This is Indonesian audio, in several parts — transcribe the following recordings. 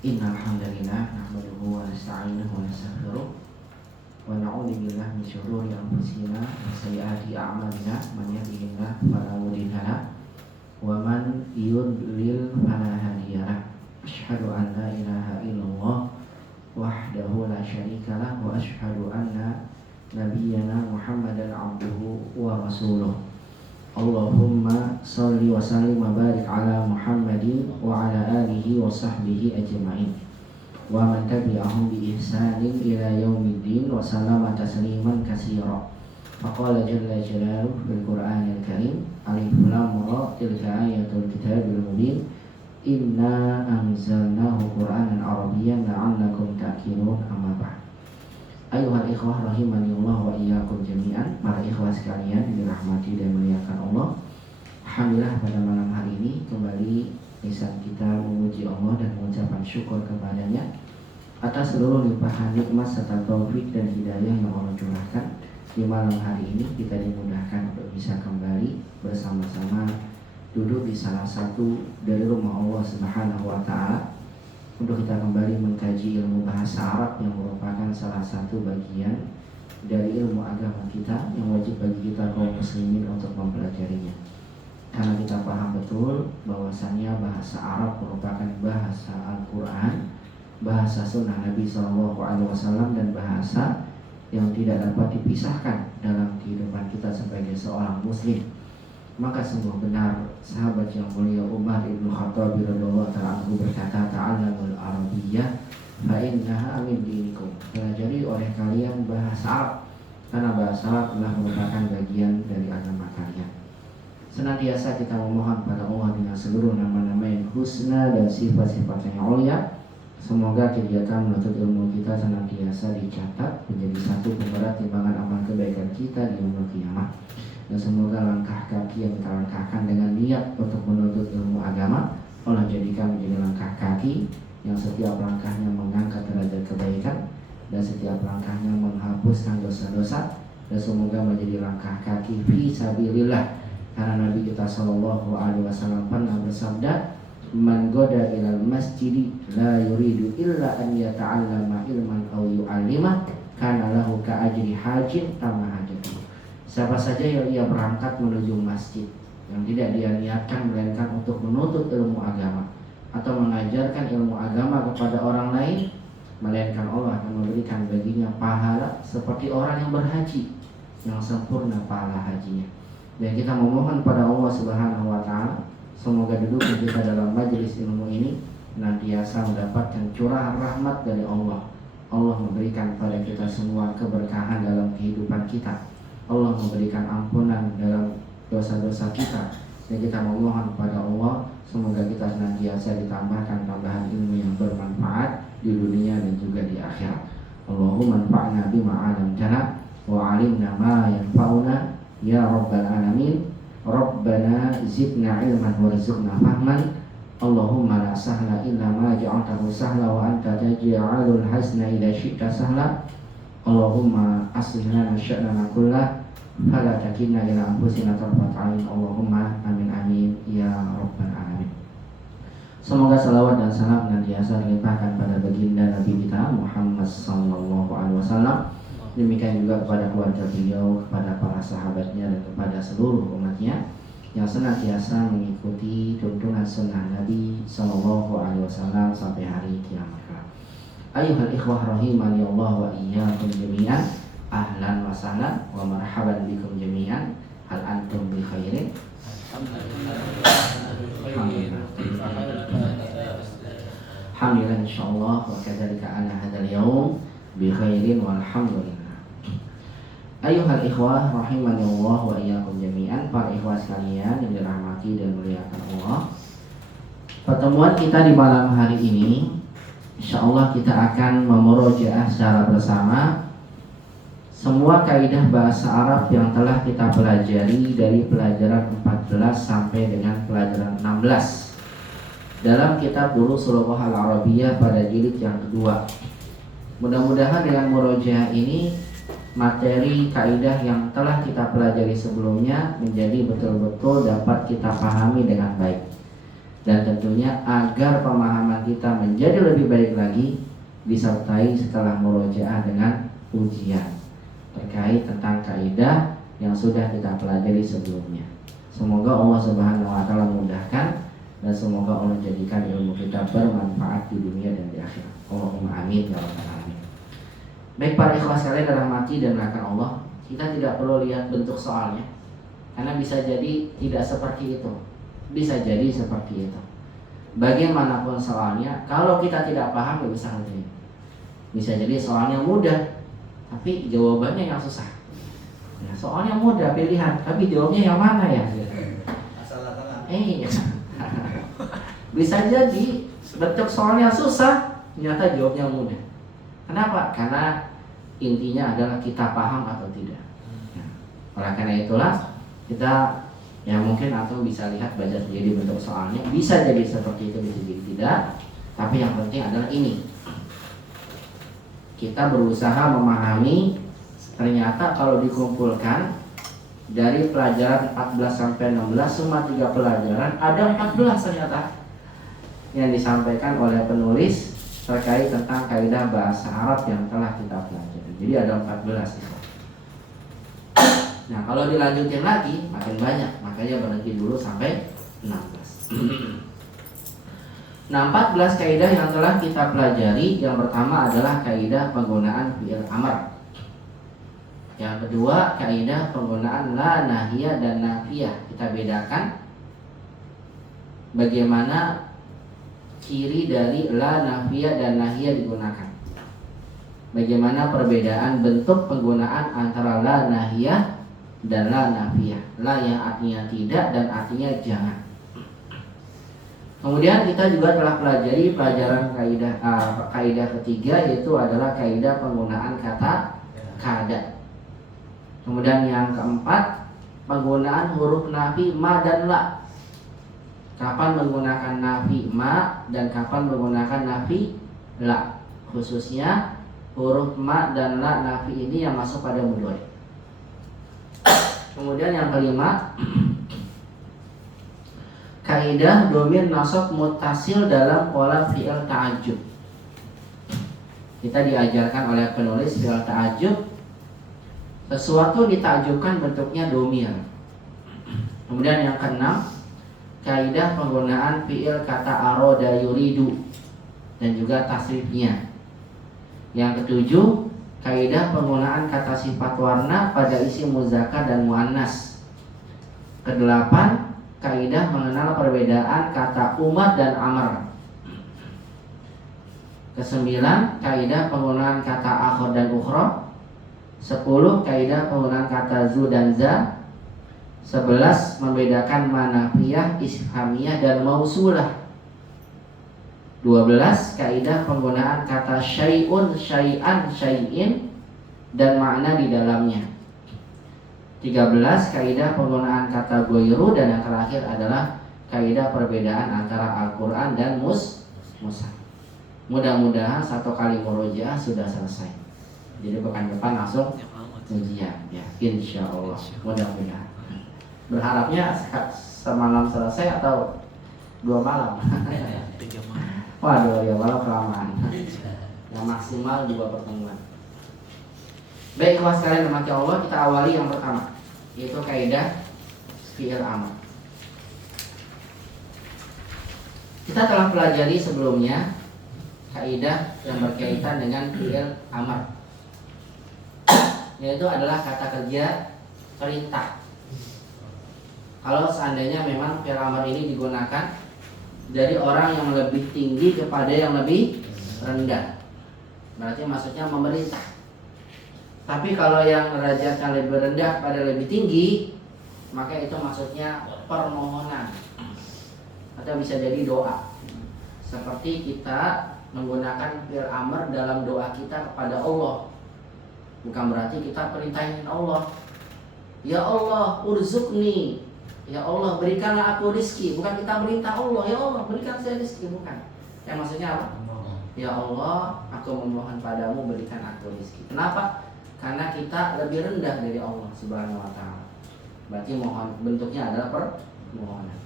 Innal hamdalillah nahmaduhu wa nasta'inuhu wa nastaghfiruh wa na'udzu billahi min shururi anfusina wa sayyiati a'malina man yahdihillahu fala mudilla lahu wa man yudlil fala hadiya lahu. Asyhadu an la ilaha illallah wahdahu la syarika lahu wa asyhadu anna nabiyyana Muhammadan abduhu wa rasuluh. Allahumma salli wa sallim wa barik ala Muhammadin wa ala alihi wa sahbihi ajma'in wa man tabi'ahum bi ihsanin ila yaumiddin wa sallama tasliman katsira. Faqala jalla jalaluhu fil Qur'anil Karim, alif lam ra tilka ayatul kitabil mubin inna anzalnahu Qur'anan arabiyyan la'allakum ta'qilun. Amma ba'd. Ayuhal ikhwah rahimanillah wa iyyakum jami'an. Para ikhwah sekalian dirahmati dan muliakan Allah, alhamdulillah pada malam hari ini kembali lisan kita memuji Allah dan mengucapkan syukur kepadanya atas seluruh limpahan nikmat serta taufik dan hidayah yang Allah curahkan. Di malam hari ini kita dimudahkan untuk bisa kembali bersama-sama duduk di salah satu dari rumah Allah Subhanahu wa taala untuk kita kembali mengkaji ilmu bahasa Arab yang merupakan salah satu bagian dari ilmu agama kita yang wajib bagi kita kaum muslimin untuk mempelajarinya. Karena kita paham betul bahwasannya bahasa Arab merupakan bahasa Al-Quran, bahasa sunnah Nabi SAW, dan bahasa yang tidak dapat dipisahkan dalam kehidupan kita sebagai seorang muslim. Maka sungguh benar sahabat yang mulia Umar ibn Khattab radhiyallahu ta'ala anhu berkata, ta'allamul arabiyyah fa innaha min dinikum. Pelajari oleh kalian bahasa Arab karena bahasa Arab telah merupakan bagian dari agama kalian. Senantiasa kita memohon pada Allah dengan seluruh nama-nama yang husna dan sifat-sifat yang mulia, semoga kegiatan menuntut ilmu kita senantiasa dicatat menjadi satu pemberat timbangan amal kebaikan kita di yaumul qiyamah. Dan semoga langkah kaki yang kita langkahkan dengan niat untuk menuntut ilmu agama Allah jadikan menjadi langkah kaki yang setiap langkahnya mengangkat derajat kebaikan dan setiap langkahnya menghapuskan dosa-dosa, dan semoga menjadi langkah kaki fi sabilillah. Karena Nabi kita SAW pernah bersabda, man goda ilal masjidi la yuridu illa an yata'allama ilman aw yu'allimah kana lahu ka ajri hajin tamma hajatuh. Siapa saja yang ia berangkat menuju masjid yang tidak dia niatkan melainkan untuk menuntut ilmu agama atau mengajarkan ilmu agama kepada orang lain, melainkan Allah akan memberikan baginya pahala seperti orang yang berhaji yang sempurna pahala hajinya. Dan kita memohon pada Allah Subhanahu wa taala, semoga duduk kita dalam majelis ilmu ini senantiasa mendapatkan curahan rahmat dari Allah. Allah memberikan pada kita semua keberkahan dalam kehidupan kita. Allah memberikan ampunan dalam dosa-dosa kita. Dan kita memohon pada Allah, semoga kita senantiasa ditambahkan tambahan ilmu yang bermanfaat di dunia dan juga di akhirat. Allahumma anfa'na bima 'allamtana wa 'allimna ma yanfa'una ya rabbal alamin. Rabbana zidna ilman warzuqna fahman. Allahumma la sahla illa ma ja'altahu sahla wa anta taj'alul hazna idza syi'ta sahla. Allahumma aslih lana sya'nana kullah fala takilna ila anfusina tarfat 'ain. Allahumma amin amin ya rabbal alamin. Semoga salawat dan salam senantiasa dilimpahkan pada baginda Nabi kita Muhammad sallallahu alaihi wasallam. Demikian juga kepada keluarga beliau, kepada para sahabatnya, dan kepada seluruh umatnya yang senantiasa mengikuti tuntunan sunnah Nabi sallallahu alaihi wasallam sampai hari kiamat. Ayuhal ikhwah rahimani Allah wa iyyakum jami'an. Ahlan wa sahlan wa marhaban bikum jami'an. Hal antum bi khairin? Alhamdulillah insyaallah wa kadzalika ana hadzal yaum bi khairin walhamdulillah. Ayuhal ikhwah rahimani Allah wa iyyakum jami'an. Para ikhwah sekalian yang dirahmati dan muliakan Allah, pertemuan kita di malam hari ini insyaallah kita akan memurojaah secara bersama semua kaidah bahasa Arab yang telah kita pelajari dari pelajaran 14 sampai dengan pelajaran 16 dalam kitab Durusul Lughah Al-Arabiyyah pada jilid yang kedua. Mudah-mudahan dengan murojaah ini materi kaidah yang telah kita pelajari sebelumnya menjadi betul-betul dapat kita pahami dengan baik. Dan tentunya agar pemahaman kita menjadi lebih baik lagi, disertai setelah murojaah dengan ujian terkait tentang kaidah yang sudah kita pelajari sebelumnya. Semoga Allah Subhanahu wa taala mudahkan dan semoga Allah jadikan ilmu kita bermanfaat di dunia dan di akhirat. Allahumma amin ya rabbal alamin. Baik para ikhwas sekalian dalam mati dan akan Allah, kita tidak perlu lihat bentuk soalnya, karena bisa jadi tidak seperti itu, bisa jadi seperti itu. Bagaimanapun soalnya, kalau kita tidak paham nggak bisa ngerti. Bisa jadi soalnya mudah, tapi jawabannya yang susah. Ya, soalnya mudah pilihan, tapi jawabnya yang mana ya? Asal tengah. Bisa jadi bentuk soalnya susah, ternyata jawabnya mudah. Kenapa? Karena intinya adalah kita paham atau tidak. Ya. Oleh karena itulah kita mungkin atau bisa lihat baca sendiri bentuk soalnya, bisa jadi seperti itu, bisa jadi tidak. Tapi yang penting adalah ini, kita berusaha memahami. Ternyata kalau dikumpulkan dari pelajaran 14 sampai 16 cuma 3 pelajaran, ada 14 ternyata yang disampaikan oleh penulis terkait tentang kaidah bahasa Arab yang telah kita pelajari. Jadi ada 14 itu. Nah, kalau dilanjutin lagi makin banyak, makanya berhenti dulu sampai 16. Nah, 14 kaidah yang telah kita pelajari, yang pertama adalah kaidah penggunaan fi'il amr. Yang kedua, kaidah penggunaan la, nahiyah, dan nafiyah. Kita bedakan bagaimana ciri dari la, nafiyah, dan nahiyah digunakan. Bagaimana perbedaan bentuk penggunaan antara la, nahiyah, dan la, nafiyah. La yang artinya tidak dan artinya jangan. Kemudian kita juga telah pelajari pelajaran kaidah ketiga, yaitu adalah kaidah penggunaan kata kada. Kemudian yang keempat, penggunaan huruf nafi ma dan la. Kapan menggunakan nafi ma dan kapan menggunakan nafi la. Khususnya huruf ma dan la nafi ini yang masuk pada mudhari. Kemudian yang kelima, kaidah dhamir nasab muttasil dalam pola fi'il ta'ajjub. Kita diajarkan oleh penulis fi'il ta'ajjub, sesuatu ditakjubkan bentuknya dhamir. Kemudian yang keenam, kaidah penggunaan fi'il kata aroda yuridu dan juga tasrifnya. Yang ketujuh, kaidah penggunaan kata sifat warna pada isim muzakkar dan muannas. Kedelapan, kaidah mengenal perbedaan kata umat dan amr. Kesembilan, kaidah penggunaan kata akhir dan ukhra. 10, kaidah penggunaan kata zu dan za. 11, membedakan manafiyah, ishamiyah, dan mausulah. 12, kaidah penggunaan kata syai'un, syai'an, syai'in, dan makna di dalamnya. 13, kaidah penggunaan kata ghairu, dan yang terakhir adalah kaidah perbedaan antara Al-Quran dan mushaf. Mudah-mudahan satu kali murojaah sudah selesai. Jadi pekan depan langsung ujian, ya, insya Allah. Mudah-mudahan. Berharapnya semalam selesai atau 2 malam? 3 malam. Waduh, ya malam kelamaan. Yang maksimal 2 pertemuan. Baik, ikhwas sekalian dirahmati Allah, kita awali yang pertama, yaitu kaidah fi'il amr. Kita telah pelajari sebelumnya kaidah yang berkaitan dengan fi'il amr, yaitu adalah kata kerja perintah. Kalau seandainya memang fi'il amr ini digunakan dari orang yang lebih tinggi kepada yang lebih rendah, berarti maksudnya memerintah. Tapi kalau yang derajatnya lebih rendah pada lebih tinggi, maka itu maksudnya permohonan atau bisa jadi doa. Seperti kita menggunakan fi'il amr dalam doa kita kepada Allah, bukan berarti kita perintahin Allah, ya Allah urzukni, ya Allah berikanlah aku rizki. Bukan kita merintah Allah, ya Allah berikan saya rizki, bukan. Yang maksudnya apa? Ya Allah, aku memohon padamu berikan aku rizki. Kenapa? Karena kita lebih rendah dari Allah Subhanahu wa ta'ala. Berarti mohon bentuknya adalah permohonan.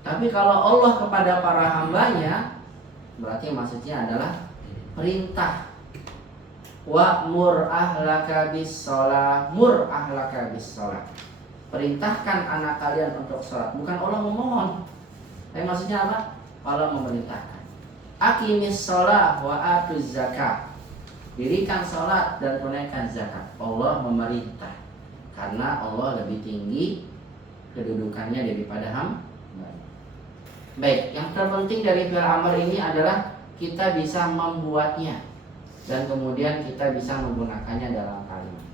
Tapi kalau Allah kepada para hambanya, berarti maksudnya adalah perintah. Wa'mur ahlaka bis-shalah, mur ahlaka bis-shalah. Perintahkan anak kalian untuk sholat. Bukan Allah memohon. Tapi maksudnya apa? Allah memerintahkan. Aqimis shalah wa atuz zakah. Dirikan sholat dan tunaikan zakat. Allah memerintah. Karena Allah lebih tinggi kedudukannya daripada hamba. Baik, yang terpenting dari fi'il amr ini adalah kita bisa membuatnya dan kemudian kita bisa menggunakannya dalam kalimat.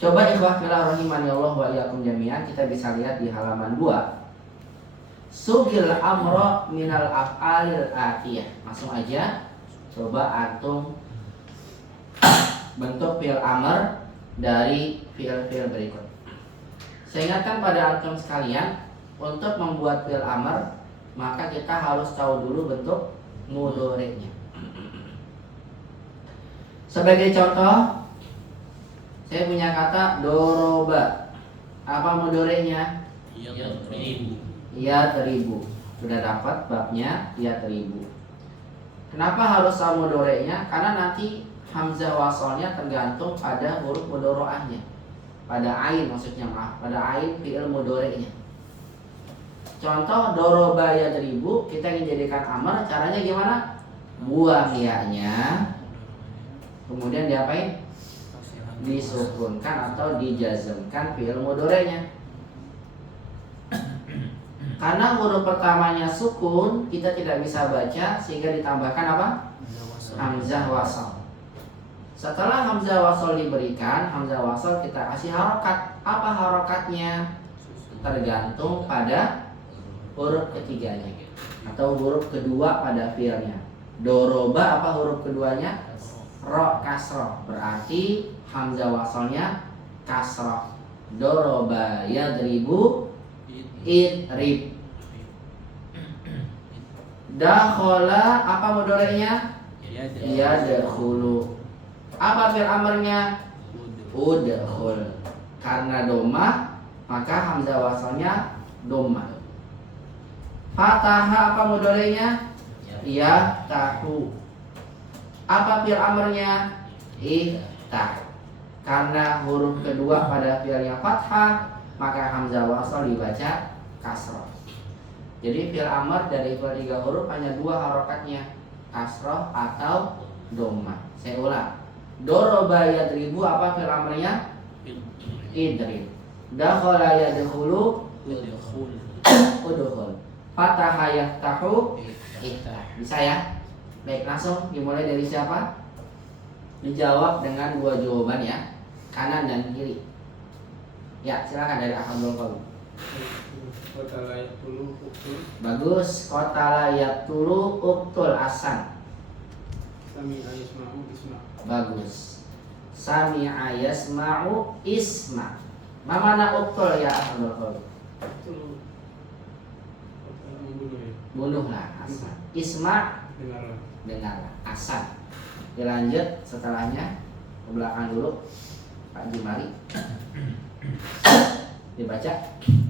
Coba ikhwah fillah rahimani Allah wa iyyakum jami'an, kita bisa lihat di halaman 2. Sugil amra minal af'alil atiyah. Langsung aja coba antum bentuk fi'il amr dari fi'il-fi'il berikut. Saya ingatkan pada antum sekalian, untuk membuat fi'il amr maka kita harus tahu dulu bentuk mudhari'nya. Sebagai contoh, saya punya kata doroba. Apa mudhari'nya? Yadribu. Sudah dapat babnya yadribu. Kenapa harus tahu mudhari'nya? Karena nanti hamzah wasalnya tergantung pada huruf mudhari'ahnya. Pada ain maksudnya, pada ain fi'il mudhari'nya. Contoh doroba yadribu, kita ingin jadikan amar, caranya gimana? Buang ya-nya, kemudian diapain? Disukunkan atau dijazmkan fi'il mudhari'nya. Karena huruf pertamanya sukun, kita tidak bisa baca sehingga ditambahkan apa? Hamzah wasal. Setelah hamzah wasal diberikan, hamzah wasal kita kasih harokat. Apa harokatnya? Tergantung pada huruf ketiganya atau huruf kedua pada fi'ilnya. Doroba apa huruf keduanya? Ro kasroh, berarti hamzah wasalnya kasroh. Doroba yadribu idrib. Dakhala apa mudhari'nya? Yadkhulu. Apa fi'il amrnya? Udkhul. Karena domah maka hamzah wasalnya domah. Fataha apa mudhari'nya? Yaftahu. Apa fi'il amrnya? Iftah. Karena huruf kedua pada fi'ilnya fathah, maka hamzah wasal dibaca kasroh. Jadi fi'il amr dari tiga huruf hanya dua harokatnya, kasroh atau dhammah. Saya ulang. Doroba yadribu apa fi'il amrnya? Idrib. Dakhala yadkhulu udkhul. Fataha yaftahu iftah. Bisa ya? Baik, langsung dimulai dari siapa? Dijawab dengan dua jawaban ya, kanan dan kiri. Ya, silakan dari Abdul Qadir. Kota layak tulu uktul. Bagus. Kota layak tulu uktul asan. Sami ayasma'u isma. Bagus. Sami ayasma'u isma. Mana uktul ya Abdul Qadir? Tulu. Membunuh ya. Bunuhlah asan. Isma Dengarlah. dengarlah. Asan. Dilanjut setelahnya ke belakang dulu Pak Jimari. Dibaca.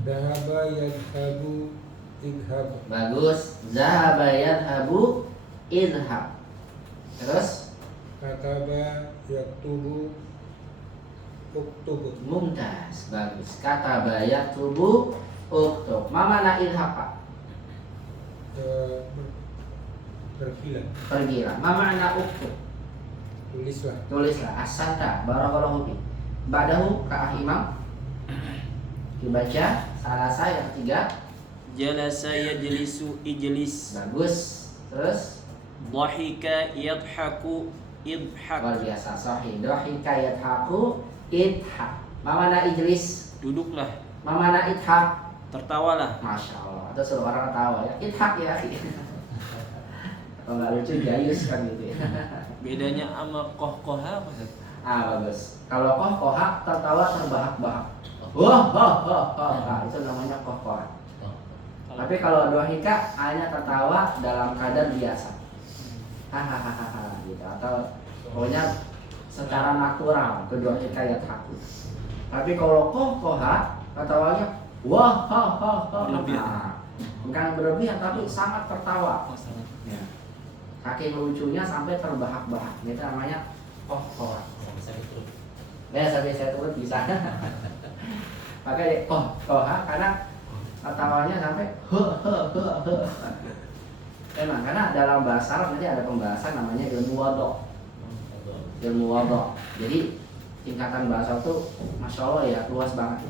Dahaba yadhabu idhab. Bagus. Zahaba yadhabu idhab. Terus Kataba yaktubu uktubu. mumtaz. Bagus. Kata bayat tubuh uktub. Mana idhab Pak? Berkilah. Pergilah. Mana uktub? Tulislah. Tulislah. Asanta. Barakallahu fi. Ba'dahu ka'ah imam. Dibaca. Salah saya yang ketiga. Jalasa yajlisu ijlis. Bagus. Terus Dhahika yadhaku idhak. luar biasa. Sahih. Dhahika yadhaku idhak. Mana ijlis? Duduklah, Mana idhak? tertawalah. Masya Allah. Atau suruh orang ketawa ya. Idhak ya. Kalau nggak lucu jayus kan gitu ya. Bedanya sama kohkoha apa? Bagus. Kalau kohkoha tertawa terbahak-bahak. Wah, itu namanya kohkoha. Tapi kalau dohika hanya tertawa dalam kadar biasa. Hahaha gitu. Atau pokoknya secara natural kedua hikayat aku. Tapi kalau kohkoha tertawanya wah Lebih. Bukan berlebihan tapi sangat tertawa. Ya. Saking lucunya sampai terbahak-bahak. Itu namanya kohkoha. Ya, sampai saya sebut bisa. Pakai kohkoha karena tertawanya sampai he. Memang karena dalam bahasa Arab nanti ada pembahasan namanya ilmu wadok. Ilmu wadok. Jadi tingkatan bahasa itu masya Allah ya luas banget.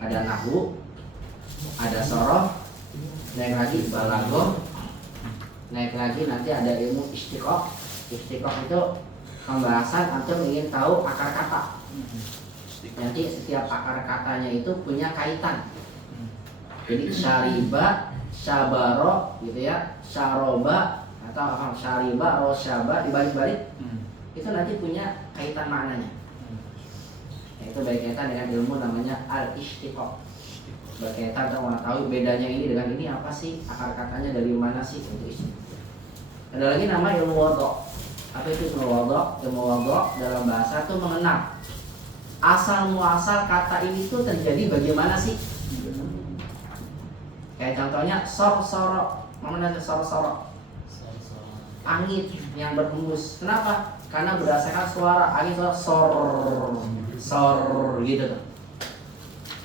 Ada nahwu, ada sorof, naik lagi balaghah, naik lagi nanti ada ilmu istiqoq. Istiqoq itu pembahasan antum ingin tahu akar kata. Nanti setiap akar katanya itu punya kaitan. Jadi syariba, syabaro gitu ya, syaroba atau apa syariba, rosyaba dibalik-balik itu nanti punya kaitan maknanya. Itu berkaitan dengan ilmu namanya al-istiqoq. Berkaitan atau mengetahui bedanya ini dengan ini apa sih, akar katanya dari mana sih untuk istiqoq. Ada lagi nama ilmu wadok. Apa itu ilmu wadok? Ilmu wadok dalam bahasa itu mengenal asal muasal kata ini tuh terjadi bagaimana sih. Kayak contohnya sor-sorok. Mana sor-sorok? Angin yang berhembus. Kenapa? Karena berdasarkan suara angin sor gitu tuh.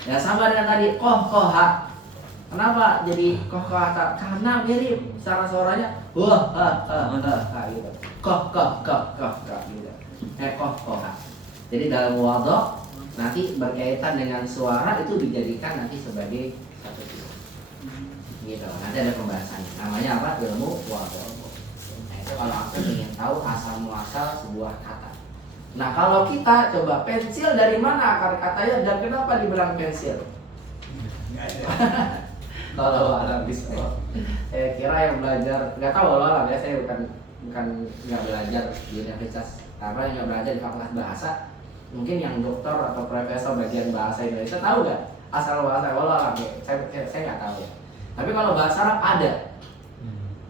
Ya sama dengan tadi kohkoha. Kenapa jadi kohkoha? Karena mirip cara suaranya wah gitu. Koh gitu. Kohkoha. Jadi dalam wadok nanti berkaitan dengan suara itu dijadikan nanti sebagai satu gitu. Nanti ada pembahasannya. Namanya apa? Ilmu wadok. Itu kalau aku ingin tahu asal muasal sebuah kata. Nah kalau kita coba pensil dari mana akar katanya dan kenapa dibilang pensil? Kalau alam bismillah. Saya kira yang belajar nggak tahu loh ya, saya bukan nggak belajar di universitas apa yang nggak belajar di fakultas bahasa. Mungkin yang dokter atau profesor bagian bahasa Indonesia tahu nggak asal muasal walau saya nggak tahu ya. Tapi kalau bahasa Arab ada.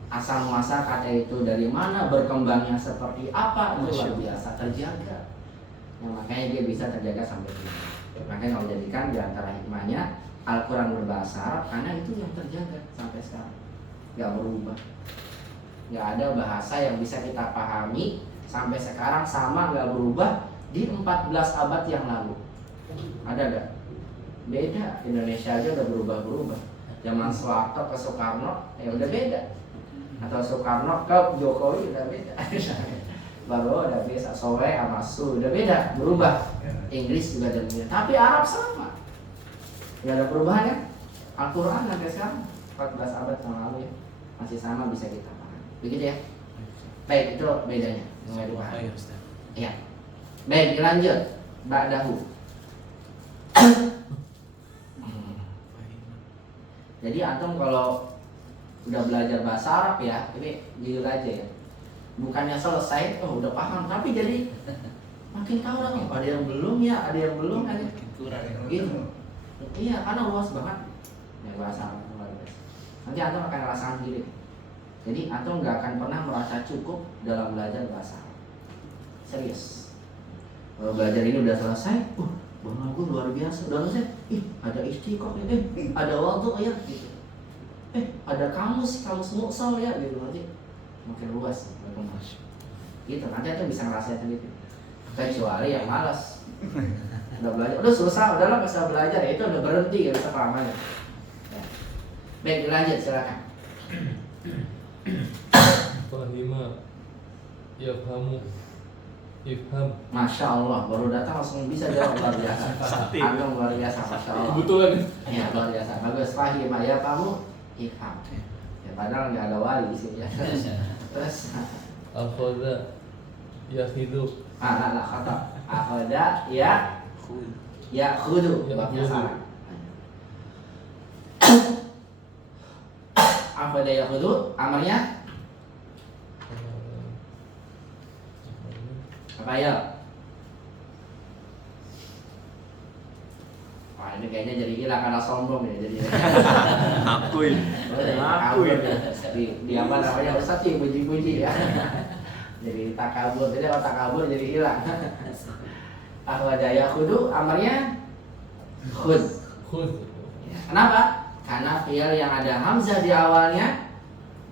Asal muasal kata itu dari mana, berkembangnya seperti apa, itu luar biasa terjaga. Nah, makanya dia bisa terjaga sampai ini. Makanya kalau jadikan di antara hikmahnya Al-Quran berbahasa Arab karena itu yang terjaga sampai sekarang, nggak berubah. Nggak ada bahasa yang bisa kita pahami sampai sekarang sama nggak berubah di 14 abad yang lalu. Ada nggak? Beda. Indonesia aja udah berubah-berubah. Zaman Soeharto ke Soekarno ya udah beda. Atau Soekarno ke Jokowi udah beda. Baru udah biasa Soe sama Su udah beda, berubah. Inggris juga ada beda. Tapi Arab sama. Ya ada perubahan ya. Al-Quran sampai sekarang 14 abad yang lalu ya masih sama bisa kita paham. Begitu ya. Baik, itu bedanya. Iya. Baik, dilanjut. Ba'dahu. Jadi antum kalau udah belajar bahasa Arab ya, ini jujur aja ya. Bukannya selesai, udah paham, tapi jadi makin tahu lagi. Ada yang belum ya, ada yang belum aja. Gitu. Iya, karena luas banget ya bahasa Arab luar biasa. Nanti antum akan merasakan sendiri. Jadi antum nggak akan pernah merasa cukup dalam belajar bahasa Arab. Serius. Kalau belajar ini udah selesai, Bang Agung luar biasa. Udah selesai, ada istiqoq ya, ada waduk ya, gitu. Ada kamus muksal ya, gitu nanti makin luas, gitu. Nanti itu bisa ngerasain sendiri. Kecuali yang malas, udah belajar, udah susah, udahlah nggak usah belajar, ya itu udah berhenti, nggak bisa pahamannya. Ya. Baik, dilanjut silakan. Fahima yafhamu ifham. Masya Allah, baru datang langsung bisa jawab, luar biasa. Agak luar biasa, Masya Allah. Kebetulan. Ya luar biasa. Bagus, fahima ya kamu ifham. Ya padahal nggak ada wali di sini ya. Terus Akhadha yakhidu. lah kata. Akhadha ya khudu. Babnya salah. Akhadha ya khudu, amarnya apa ya? Wah ini kayaknya jadi hilang karena sombong ya jadi. Akui. Di apa namanya Ustaz sih puji-puji ya. Jadi takabur, jadi kalau takabur jadi hilang. Akhadha ya khudu, amarnya khud. Khud. Kenapa? Karena fi'il yang ada hamzah di awalnya,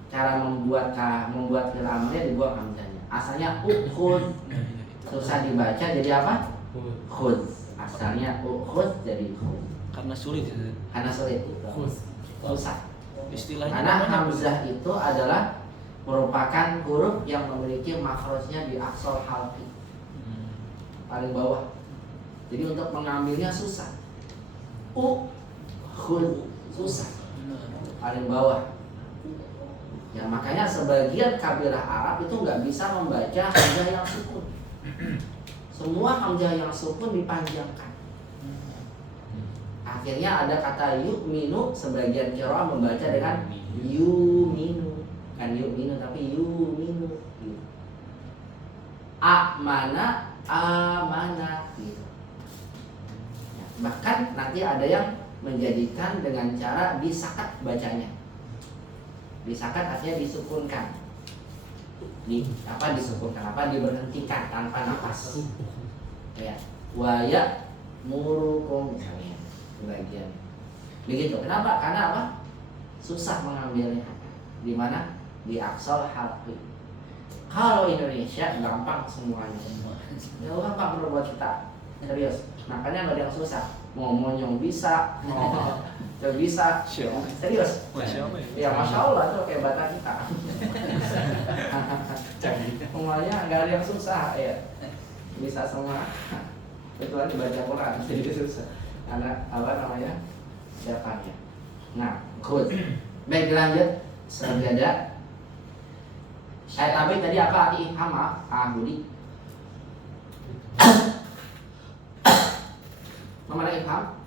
cara membuat fi'il amrnya dibuang hamzahnya. Asalnya ukhud, susah dibaca jadi apa? Khud. Asalnya ukhud jadi khud. Karena sulit ya. Karena sulit itu. Susah. Istilahnya Karena namanya hamzah itu adalah merupakan huruf yang memiliki makhrajnya di aqsal halqi, paling bawah. Jadi untuk mengambilnya susah. Khud susah, paling bawah. Ya makanya sebagian kabilah Arab itu nggak bisa membaca hamzah yang sukun. Semua hamzah yang sukun dipanjangkan. Akhirnya ada kata yu'minu, sebagian qiraah membaca dengan yuminu, kan yu'minu tapi yuminu. Amana, amana gitu. Ya, bahkan nanti ada yang menjadikan dengan cara disakat bacanya. Disakat artinya disukunkan. Disukunkan diberhentikan tanpa nafas. Ya, waya murukum misalnya bagian. Begitu. Kenapa? Karena apa? Susah mengambilnya. Di mana? Di aqsal halqi. Kalau Indonesia gampang semuanya. Ya gampang menurut buat kita. Serius. Makanya nggak ada yang susah. Mau monyong bisa, mau bisa. Serius. Ya Masya Allah itu kehebatan kita. Semuanya nggak ada yang susah ya. Bisa semua. Kecuali baca Quran jadi susah. Karena apa namanya? Siapanya. Nah, good. Baik lanjut. Sajada. Tapi tadi apa arti ifham? Budi. Mana ifham?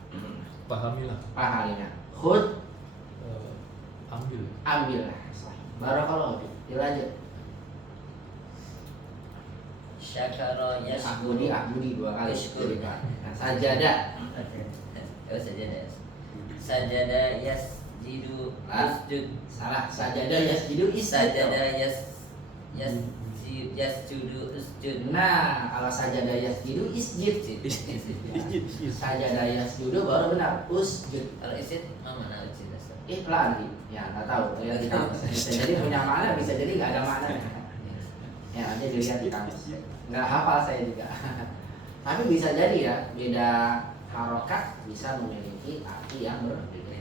Pahamilah. Pahamilah. Khud. Ambil. Ambillah. Barakallahu fiik. Dilanjut. Syakara Budi dua kali. Nah, sajada. Sajada yasjudu isjud. Salah. Sajada yasjudu isjud. Sajada yasjudu isjud. Nah, kalau sajada yasjudu isjud. Sajada yasjudu baru benar. Usjud. Kalau isjud mana isjud? Iklan ya nggak tahu. Lihat di kamus. Bisa jadi punya makna, bisa jadi nggak ada makna. Ya nanti dilihat di kamus. Nggak hafal saya juga. Tapi bisa jadi ya beda harokat bisa memiliki arti yang berbeda.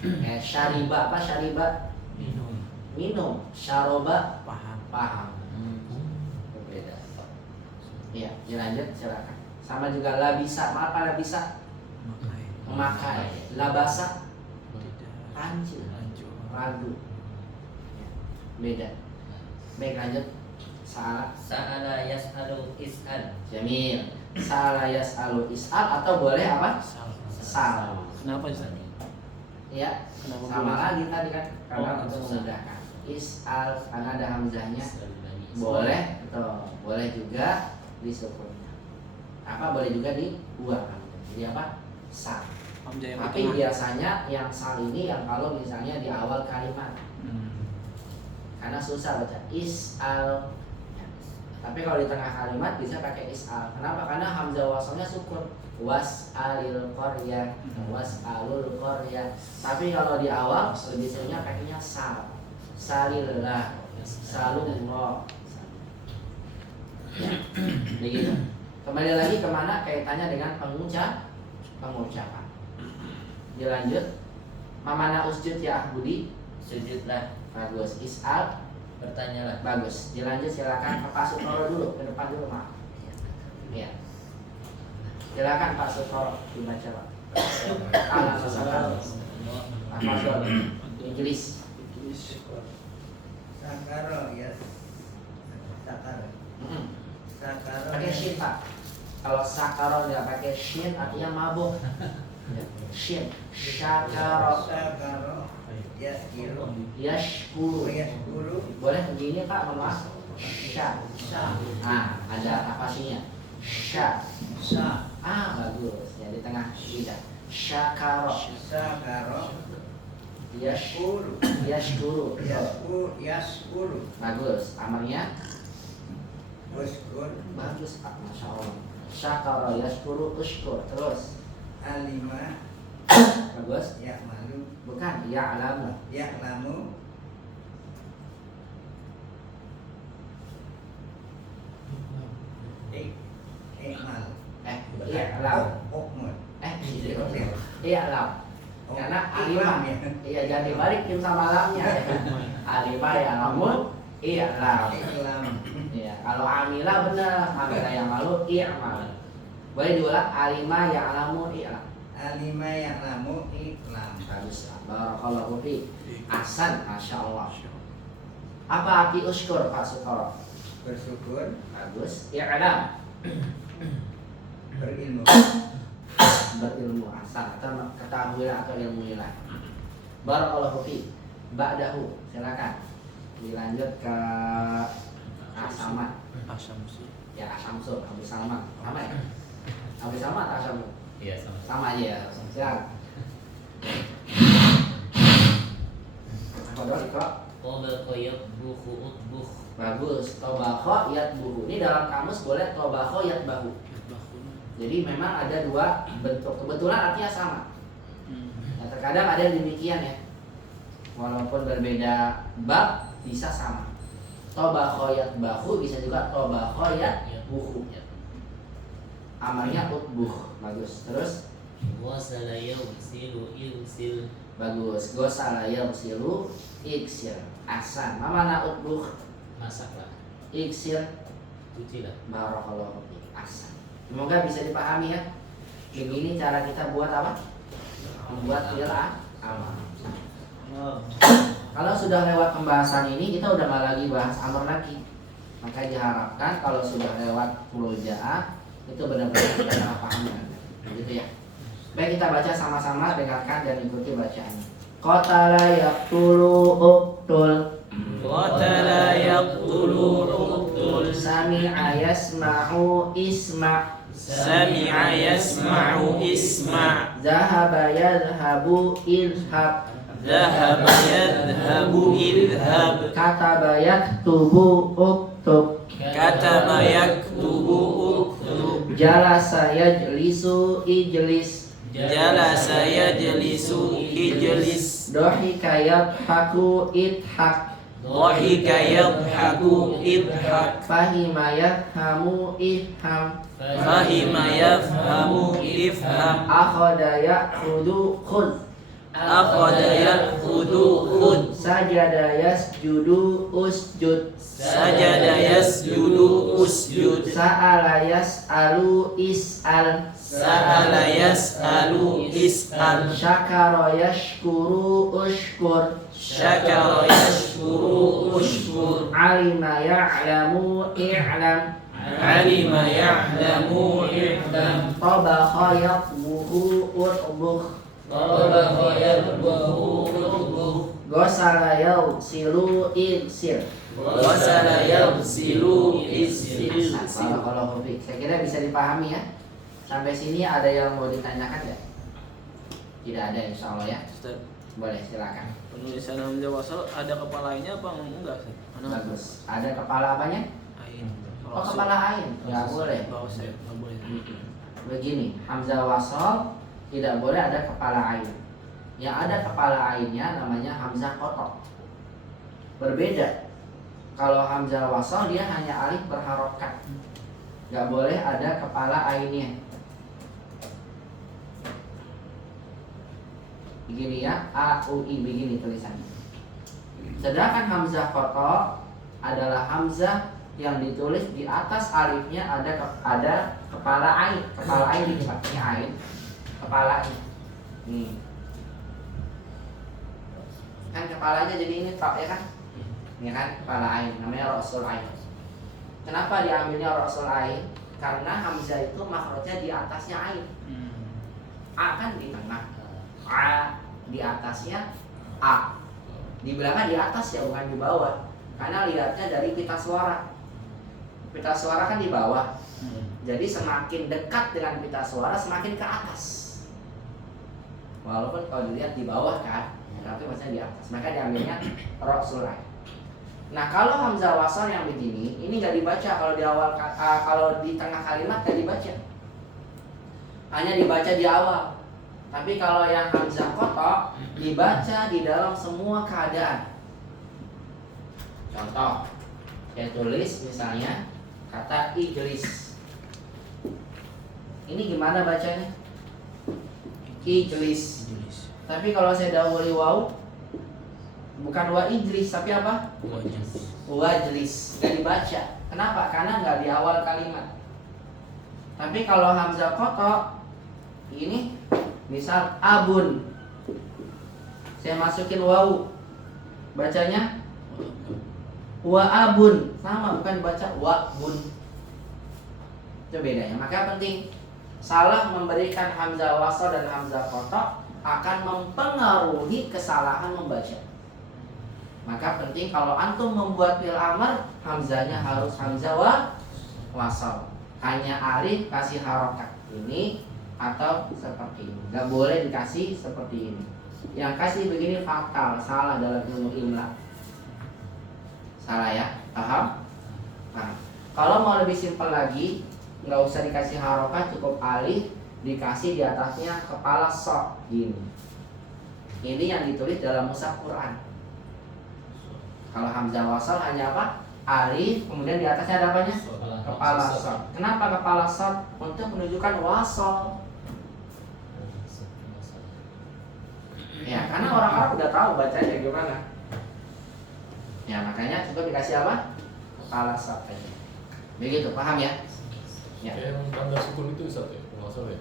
Kayak syariba, apa syariba? Minum. Syaroba paham. Berbeda. Iya, dilanjut silakan. Sama juga labisa, apa labisa? Memakai. Labasa rancu, ragu. Ya, beda. Baik lanjut. Sa'ala yas'alu is'al. Jamil. Sa'ala yas'alu is'al atau boleh apa? Sal. Kenapa Ustaz? Ya. Kenapa Sama boleh? lagi tadi kan karena untuk memudahkan. Is'al karena ada hamzahnya. Boleh atau boleh juga disukunnya. Apa boleh juga dibuang. Jadi apa? Sal. Tapi biasanya yang sal ini yang kalau misalnya di awal kalimat. Karena susah baca is'al. Tapi kalau di tengah kalimat bisa pakai is'al. Kenapa? Karena hamzah wasalnya sukun. Was'alil qaryah, was'alul qaryah. Tapi kalau di awal lebih seringnya pakainya sal. Salillah, salullah. Ya, begitu. Kembali lagi kemana kaitannya dengan pengucapan. Dilanjut. Mamana usjud ya Budi. Sujudlah. Bagus. Is'al. Bertanyalah. Bagus. Dilanjut silakan Pak Sutoro dulu ke depan dulu maaf. Ya. Silakan Pak Sutoro dibaca Pak. Alhamdulillah. Inggris. Sakaro ya. Sakaro. Sakaro. Pakai shin Pak. Kalau sakaro nggak pakai shin artinya mabuk. Shin. Sakaro. Sakaro. Ya kilo. Yashkuru. Ya guru. Boleh begini Pak, mohon maaf. Sya. Ah, ada apasinya. Sya. Sa. Bagus. Ya di tengah lidah. Syakaro. Sakaro. Yashkuru. Yashkuru. Yaskuru. Bagus. Amalnya Uskur. bagus Pak, masya Allah. Syakaro yashkuru ushkur. Terus Alima. Bagus. Ya malu. Bukan ya'lamu. Ya lamu. Mal. I'lam. Okmul. I'lam. Karena alimah. Iya, jadi balik tim sama lamnya. Alimah ya'lamu. I'lam. Iklam. Iya, kalau amila benar, amila yang malu i'mal. Boleh diulang alimah ya'lamu i'lam. Alima yang lamu iklam. Bagus. Barakallahu fi. Ahsan, masyaallah. Apa arti uskur Pak Sukoro? Bersyukur, Bagus. I'lam. berilmu. Berilmu asal atau ketahuilah atau ilmuilah. Barakallahu fi. Ba'dahu, silakan. Dilanjut ke Asamat. Asamsi. Ya Asamsul, Abu Salman. Sama ya? Abu Salman atau Asamul? Iya sama. Sama aja ya. Silakan. Kodok kok. Tobakho yatbuhu utbuh. Bagus. Tobakho yatbuhu. Ini dalam kamus boleh tobakho yatbahu. Jadi memang ada dua bentuk. Kebetulan artinya sama. Ya, terkadang ada yang demikian ya. Walaupun berbeda bab bisa sama. Tobakho yatbahu bisa juga tobakho yatbuhu. Amalnya utbuh. Bagus. Terus Wasala yawsilu ilsil. bagus. Gosala yagsilu iksir. Ahsan. Ma mana utbuh? Masaklah. Iksir. Cucilah. Barakallahu fiik. Ahsan. Semoga bisa dipahami ya. Begini cara kita buat apa? Membuat fi'il amal. Kalau sudah lewat pembahasan ini kita udah nggak lagi bahas amar lagi. Maka diharapkan kalau sudah lewat murojaah itu benar-benar kita salah paham. Begitu ya. Baik, kita baca sama-sama, dengarkan dan ikuti bacaannya. Qatala yaqtulu uqtul. Qatala yaqtulu uqtul. Sami'a yasma'u isma'. Sami'a yasma'u isma'. Zahaba yadhhabu idhhab. Dhahaba yadhhabu idhhab. Kataba yaktubu uktub. Kataba yaktubu uktub. Jalasa yajlisu ijlis. Jalasa yajlisu ijlis. Dohika yadhaku idhak. Dhahika yadhaku idhak. Fahima yafhamu ifham. Fahima yafhamu ifham. Akhada ya'khudu khudh. Akhada ya'khudhu khudh. Sajada yasjudu usjud. Sajada yasjudu usjud. Sa'ala yas'alu is'al. Sa'ala yas'alu is'al. Syakara yashkuru ushkur. Syakara yashkuru ushkur. Alima ya'lamu i'lam. Alima ya'lamu i'lam. Tabakha yatbuhu utbukh. Tabakha yatbuhu utbukh. Gosala yagsilu igsir. Wasala yagsilu isil. Barakallahu fiik. Saya kira bisa dipahami ya. Sampai sini ada yang mau ditanyakan nggak? Tidak ada insya Allah ya. Ustaz, Boleh silakan. penulisan hamzah wasal ada kepalanya apa enggak? Bagus. Ada kepala apanya? Ain. Oh, kepala ain. Nggak boleh. Bawah saya nggak boleh. Begini, hamzah wasal tidak boleh ada kepala ain. Yang ada kepala ainnya namanya hamzah kotok. Berbeda. Kalau hamzah wasal dia hanya alif berharokat. Nggak boleh ada kepala ainnya. Begini ya, A U I begini tulisannya. Sedangkan hamzah kotok adalah hamzah yang ditulis di atas alifnya ada kepala ain. Kepala ain di depannya ain. Kepala ain. Nih. Kan kepalanya jadi ini tok ya kan? Ini kan kepala ain, namanya rasul ain. Kenapa diambilnya rasul ain? Karena hamzah itu makhrajnya di atasnya ain. A kan di tengah. A di atasnya A. Dibilangnya di atas ya, bukan di bawah. Karena lihatnya dari pita suara. Pita suara kan di bawah. Jadi semakin dekat dengan pita suara semakin ke atas. Walaupun kalau dilihat di bawah kan, tapi maksudnya di atas. Maka diambilnya rasul ain. Nah, kalau hamzah wasal yang begini, ini nggak dibaca kalau di awal, kalau di tengah kalimat nggak dibaca. Hanya dibaca di awal. Tapi kalau yang hamzah kotok dibaca di dalam semua keadaan. Contoh, saya tulis misalnya kata ijlis. Ini gimana bacanya? Ijlis. Tapi kalau saya dahului waw, bukan wa ijlis tapi apa? Wajlis. Nggak dibaca. Kenapa? Karena nggak di awal kalimat. Tapi kalau hamzah kotok, ini misal abun, saya masukin waw, bacanya wa abun, sama, bukan baca wa bun. Itu bedanya. Maka penting, salah memberikan hamzah wasal dan hamzah kotok akan mempengaruhi kesalahan membaca. Maka penting kalau antum membuat fi'il amr, hamzahnya harus hamzah wasal. Hanya alif kasih harokat ini atau seperti ini. Gak boleh dikasih seperti ini. Yang kasih begini fatal, salah dalam ilmu imla. Salah ya, paham? Paham. Kalau mau lebih simpel lagi, nggak usah dikasih harokat, cukup alif, dikasih di atasnya kepala sok gini. Ini yang ditulis dalam mushaf Quran. Kalau hamzah wasal hanya apa? Alif, kemudian di atasnya ada apanya? Kepala sok. Kenapa kepala sok? Untuk menunjukkan wasal. Ya, karena orang Arab udah tahu bacanya gimana. Ya, makanya cukup dikasih apa? Kepala sok aja. Begitu, paham ya? Ya. Kayak yang tanda sukun itu Ustaz ya, kalau nggak salah ya.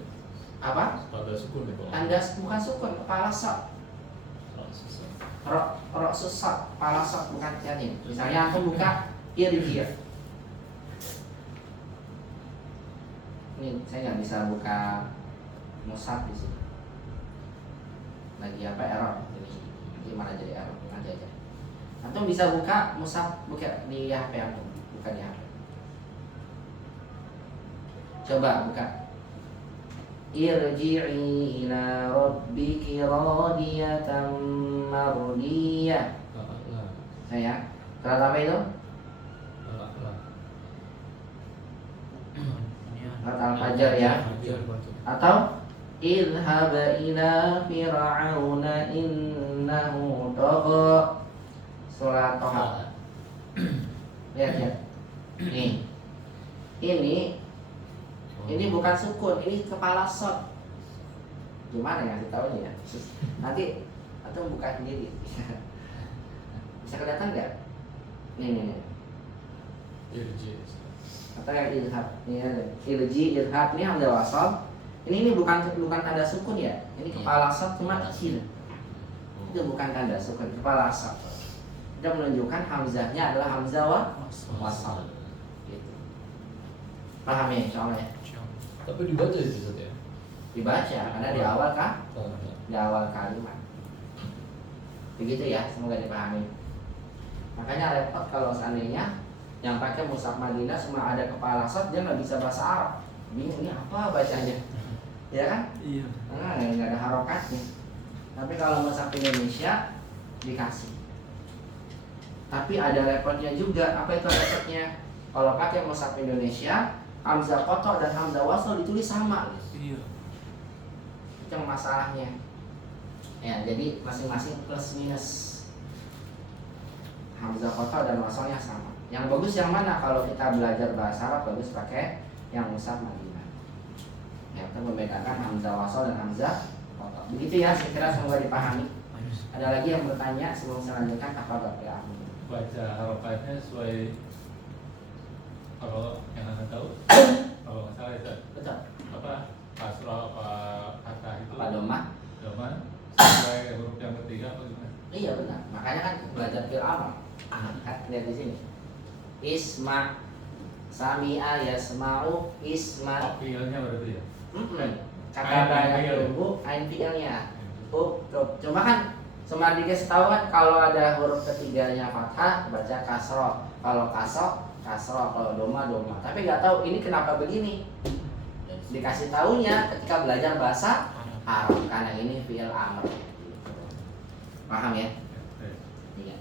Apa? Tanda sukun ya kalau. Tanda bukan sukun, kepala sok. Rok susah, kepala sok bukan janin. Misalnya aku buka irjir. Ini saya nggak bisa buka mushaf di sini. Lagi apa error? Ini gimana jadi error? Nanti aja. Antum bisa buka mushaf, buka di HP antum, bukan di HP. Coba buka. Irji'i ila rabbiki radiyatan mardiyah. Saya surat apa itu? Surat Al-Fajr ya. Atau idhhab ila fir'auna innahu tagha. Surat Thaha. Lihat ya. Nih. Ini bukan sukun, ini kepala shot. Gimana ya ditahunya ya? Nanti atau buka sendiri. Bisa kelihatan nggak? Nih. Atau yang ilhab, ini ada ilji, ilhab, ini hamzah wasal. Ini bukan tanda sukun ya. Ini kepala shot cuma kecil. Itu bukan tanda sukun, kepala shot. Itu menunjukkan hamzahnya adalah hamzah wasal. Gitu. Paham ya, insyaallah ya? Tapi dibaca itu Ustaz ya? Dibaca karena di awal kan? Di awal kalimat. Begitu ya, semoga dipahami. Makanya repot kalau seandainya yang pakai mushaf Madinah cuma ada kepala shot, dia nggak bisa bahasa Arab. Bingung ini apa bacanya? Ya kan? Iya. Nah, nggak ada harokatnya. Tapi kalau mushaf Indonesia dikasih. Tapi ada repotnya juga. Apa itu repotnya? Kalau pakai mushaf Indonesia, hamzah kotok dan hamzah wasal ditulis sama. Iya. Itu yang masalahnya. Ya, jadi masing-masing plus minus. Hamzah kotok dan wasalnya sama. Yang bagus yang mana? Kalau kita belajar bahasa Arab bagus pakai yang mushaf Madinah. Ya, kita membedakan hamzah wasal dan hamzah kotok. Begitu ya, saya kira semoga dipahami. Ada lagi yang bertanya sebelum saya lanjutkan apa Bapak? Baca harokatnya sesuai kalau yang anda tahu kalau nggak salah itu Betul. apa kasroh apa kata itu Apa domah? domah sesuai huruf yang ketiga apa gimana? Iya benar. Makanya kan belajar fi'il amr. Lihat di sini. Isma, sami'a yasma'u, isma. Fiilnya berarti ya. Kata banyak tunggu, ain fi'ilnya. Cuma kan cuma dikasih tahu kan kalau ada huruf ketiganya fathah baca kasroh. Kalau kasroh kalau doma. Tapi nggak tahu ini kenapa begini. Dikasih tahunya ketika belajar bahasa Arab karena ini fi'il amr. Paham ya? Iya.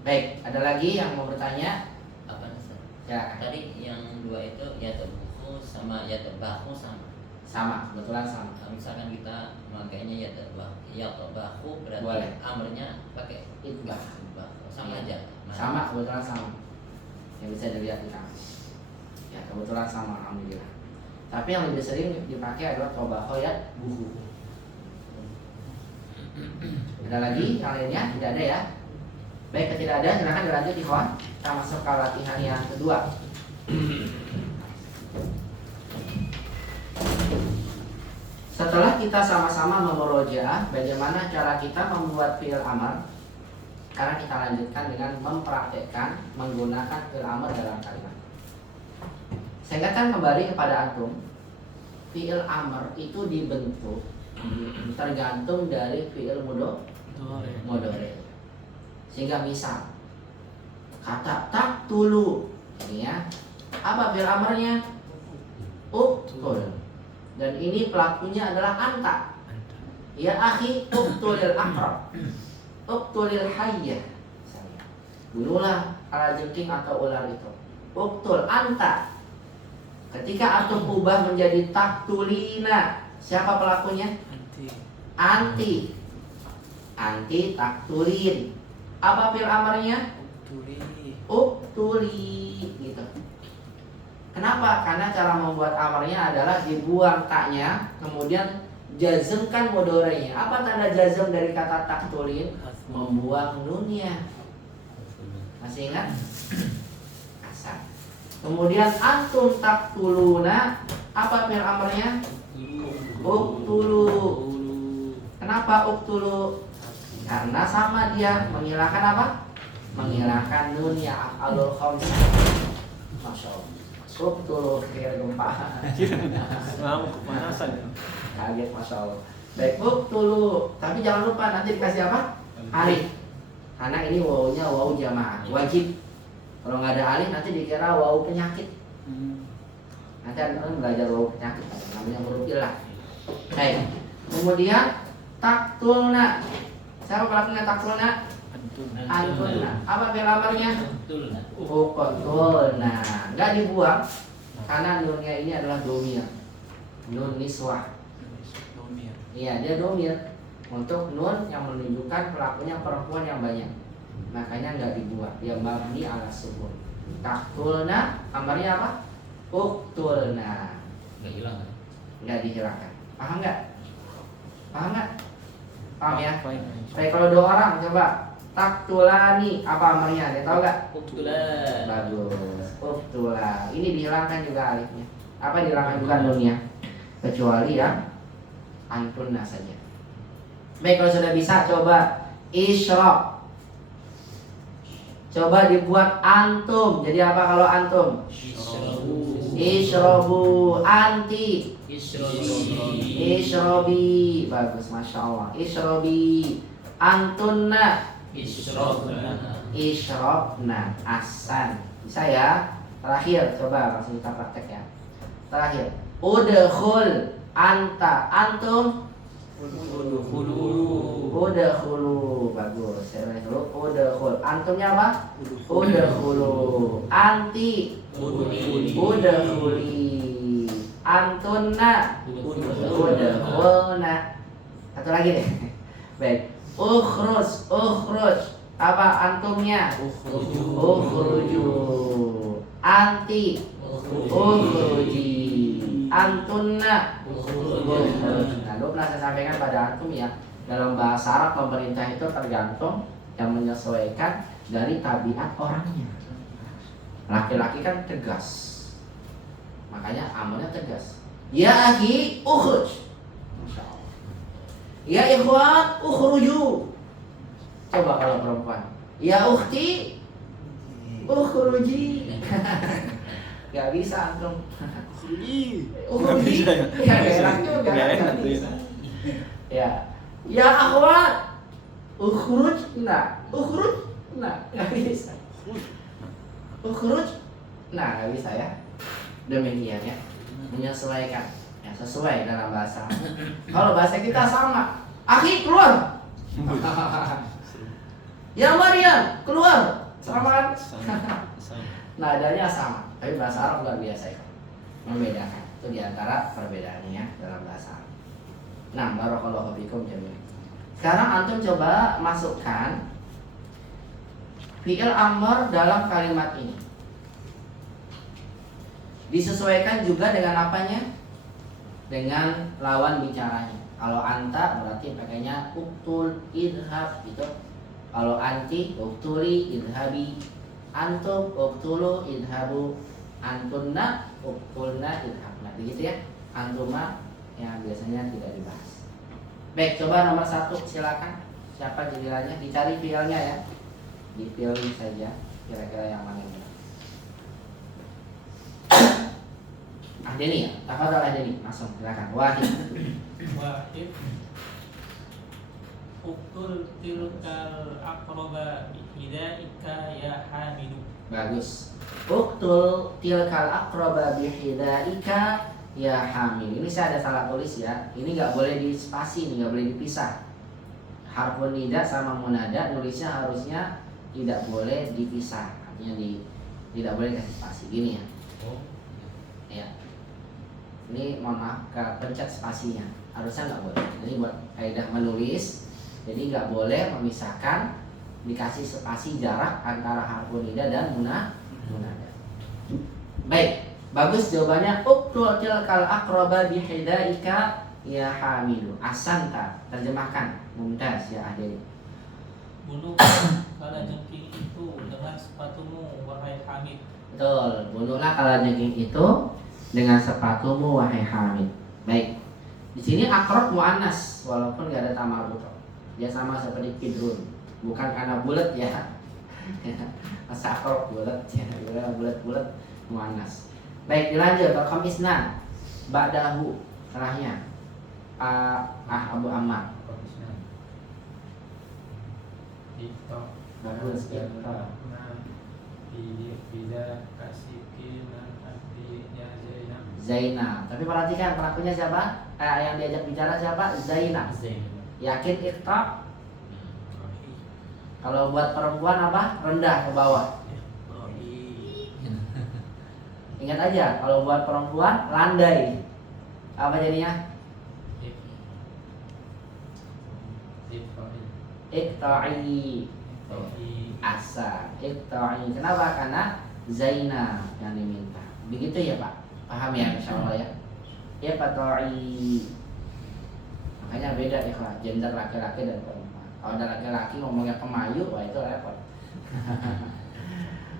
Baik, ada lagi yang mau bertanya? Apa Ustaz? Ya. Tadi yang dua itu ya tebuku sama ya tebaku sama. Sama, kebetulan sama. Kalau misalkan kita memakainya ya tobahu berarti Boleh. amrnya pakai Itbah. sama aja. Sama, kebetulan sama. Yang bisa dilihat di kamus. Ya, kebetulan sama, alhamdulillah. Tapi yang lebih sering dipakai adalah tobaho ya buhu. Ada lagi yang lainnya? Tidak ada ya? Baik, tidak ada, silakan dilanjut ikhwan. Kita masuk ke latihan yang kedua. Setelah kita sama-sama memurojaah bagaimana cara kita membuat fi'il amar, sekarang kita lanjutkan dengan mempraktekkan menggunakan fi'il amar dalam kalimat. Saya ingatkan kembali kepada antum, fi'il amar itu dibentuk tergantung dari fi'il mudhari. Sehingga misal kata taqtulu, ini ya, apa fi'il amarnya? Uqtul. Dan ini pelakunya adalah anta. Ya akhi, uqtulil aqrab, uqtulil hayyah. Bunuhlah kalajengking atau ular itu. Uqtul anta. Ketika antum ubah menjadi taqtulina, siapa pelakunya? Anti. Anti taqtulin. Apa fi'il amarnya? Uqtuli gitu. Kenapa? Karena cara membuat amarnya adalah dibuang taknya, kemudian jazmkan mudhari'nya. Apa tanda jazm dari kata taqtulin? Membuang nunnya. Masih ingat? Asal. Kemudian antum taqtuluna, apa fi'il amarnya? Uqtulu. Kenapa uqtulu? Karena sama dia menghilangkan apa? Menghilangkan nunnya, af'alul khamsah. Masya Allah. Uqtulu kira gempa. Ngamuk kepanasan ya. Kaget, Masya Allah. Baik, uqtulu. Tapi jangan lupa nanti dikasih apa? Alif. Karena ini wawunya wawu jamaah, wajib. Kalau nggak ada alif nanti dikira wawu penyakit. Nanti ada orang belajar wawu penyakit, namanya huruf ilah. Baik. Kemudian taktulna. Siapa pelakunya taktulna? Antunna. Apa fi'il amarnya? Uqtulna. Nggak dibuang karena nunnya ini adalah domir. Nun niswah. Iya, dia domir. Untuk nun yang menunjukkan pelakunya perempuan yang banyak, makanya nggak dibuat, dia mabni ala sukun. Taktulna, amarnya apa? Uqtulna. Nggak hilang kan? Nggak dihilangkan. Paham nggak? Paham nggak? Paham ya? Baik, kalau dua orang coba taktulani, apa amarnya? Dia tahu nggak? Uqtulan. Bagus. Uqtula. Ini dihilangkan juga alifnya. Apa dihilangkan juga nunnya? Kecuali yang antunna saja. Baik, kalau sudah bisa coba isyraq. Coba dibuat antum. Jadi apa kalau antum? Isyrabu. Anti. Isyrabi. Bagus, Masya Allah. Isyrabi. Antunna. Isyrabna. Ahsan. Bisa ya? Terakhir, coba langsung kita praktek ya. Terakhir, udkhul. Anta. Antum. Udkhulu. Bagus. Saya ulangi dulu. Udkhul. Antumnya apa? Udkhulu. Anti. Udkhuli. Antunna. Udkhulna. Satu lagi deh. Baik. Ukhruj. Ukhruj. Apa antumnya? Ukhruju. Anti. Ukhruji. Antunna. Nah, dulu pernah saya sampaikan pada antum ya, dalam bahasa Arab pemerintah itu tergantung yang menyesuaikan dari tabiat orangnya. Laki-laki kan tegas, makanya amalnya tegas. Ya akhi, ukhruj. Masya Allah. Ya ikhwan, ukhruju. Coba kalau perempuan, ya ukhti, ukhruji. Gak bisa antum. Ukhruji. Ya enak juga. Gak bisa. Ya, ya akhwat, ukhrujna, ukhrujna, nggak bisa. Ukhruj, nah nggak bisa ya. Demikian ya, menyesuaikan, ya sesuai dalam bahasa. Kalau bahasa kita sama, akhi keluar. Ya Maryam keluar, sama kan? Nadanya sama, tapi bahasa Arab luar biasa ya, membedakan. Itu diantara perbedaannya ya dalam bahasa. Nah, barakallahu fikum jami'an. Sekarang antum coba masukkan fi'il amr dalam kalimat ini. Disesuaikan juga dengan apanya? Dengan lawan bicaranya. Kalau anta berarti pakainya uktul idhab gitu. Kalau anti uktuli idhabi. Antum uktulu idhabu. Antunna uktulna idhabna. Begitu ya. Antuma yang biasanya tidak dibahas. Baik, coba nomor 1 silakan. Siapa gilirannya? Dicari fiilnya ya. Dipilih saja kira-kira yang mana yang Deni ya? Tafadhal Deni, langsung silakan. Wahid. Wahid. Uktul tilkal aqraba bihidaika ya Hamidu. Bagus. Uktul tilkal aqraba bihidaika ya Hamid. Ini saya ada salah tulis ya. Ini nggak boleh di spasi, ini nggak boleh dipisah. Harfun nida sama munada nulisnya harusnya tidak boleh dipisah. Artinya tidak boleh kasih spasi gini ya. Ya. Ini mohon maaf pencet spasinya. Harusnya nggak boleh. Ini buat kaidah menulis. Jadi nggak boleh memisahkan, dikasih spasi jarak antara harfun nida dan munada. Baik. Bagus jawabannya. Uktul tilkal aqraba bihidaika ya Hamidu. Ahsanta. Terjemahkan. Mumtaz ya Ahdeni. Bunuh kalajengking itu dengan sepatumu wahai Hamid. Betul. Bunuhlah kalajengking itu dengan sepatumu wahai Hamid. Baik. Di sini akrab muannas walaupun gak ada tamarruf. Dia sama seperti kidrun. Bukan karena bulat ya. Masa akrab bulat ya. Bulat muannas. Baik, dilanjut. Rakam isnan ba'dahu setelahnya. Abu Ammar. Bagus ya. Zainab. Tapi perhatikan pelakunya siapa? Yang diajak bicara siapa? Zainab. Yakin ikhta? Kalau buat perempuan apa? Rendah ke bawah. Ingat aja, kalau buat perempuan landai. Apa jadinya? Iqta'i. Asa. Iqta'i. Kenapa? Karena Zainab yang diminta. Begitu ya Pak? Paham ya insyaallah ya? Iqta'i. Makanya beda ikhlas gender laki-laki dan perempuan. Kalau ada laki-laki ngomongnya kemayu, wah itu repot.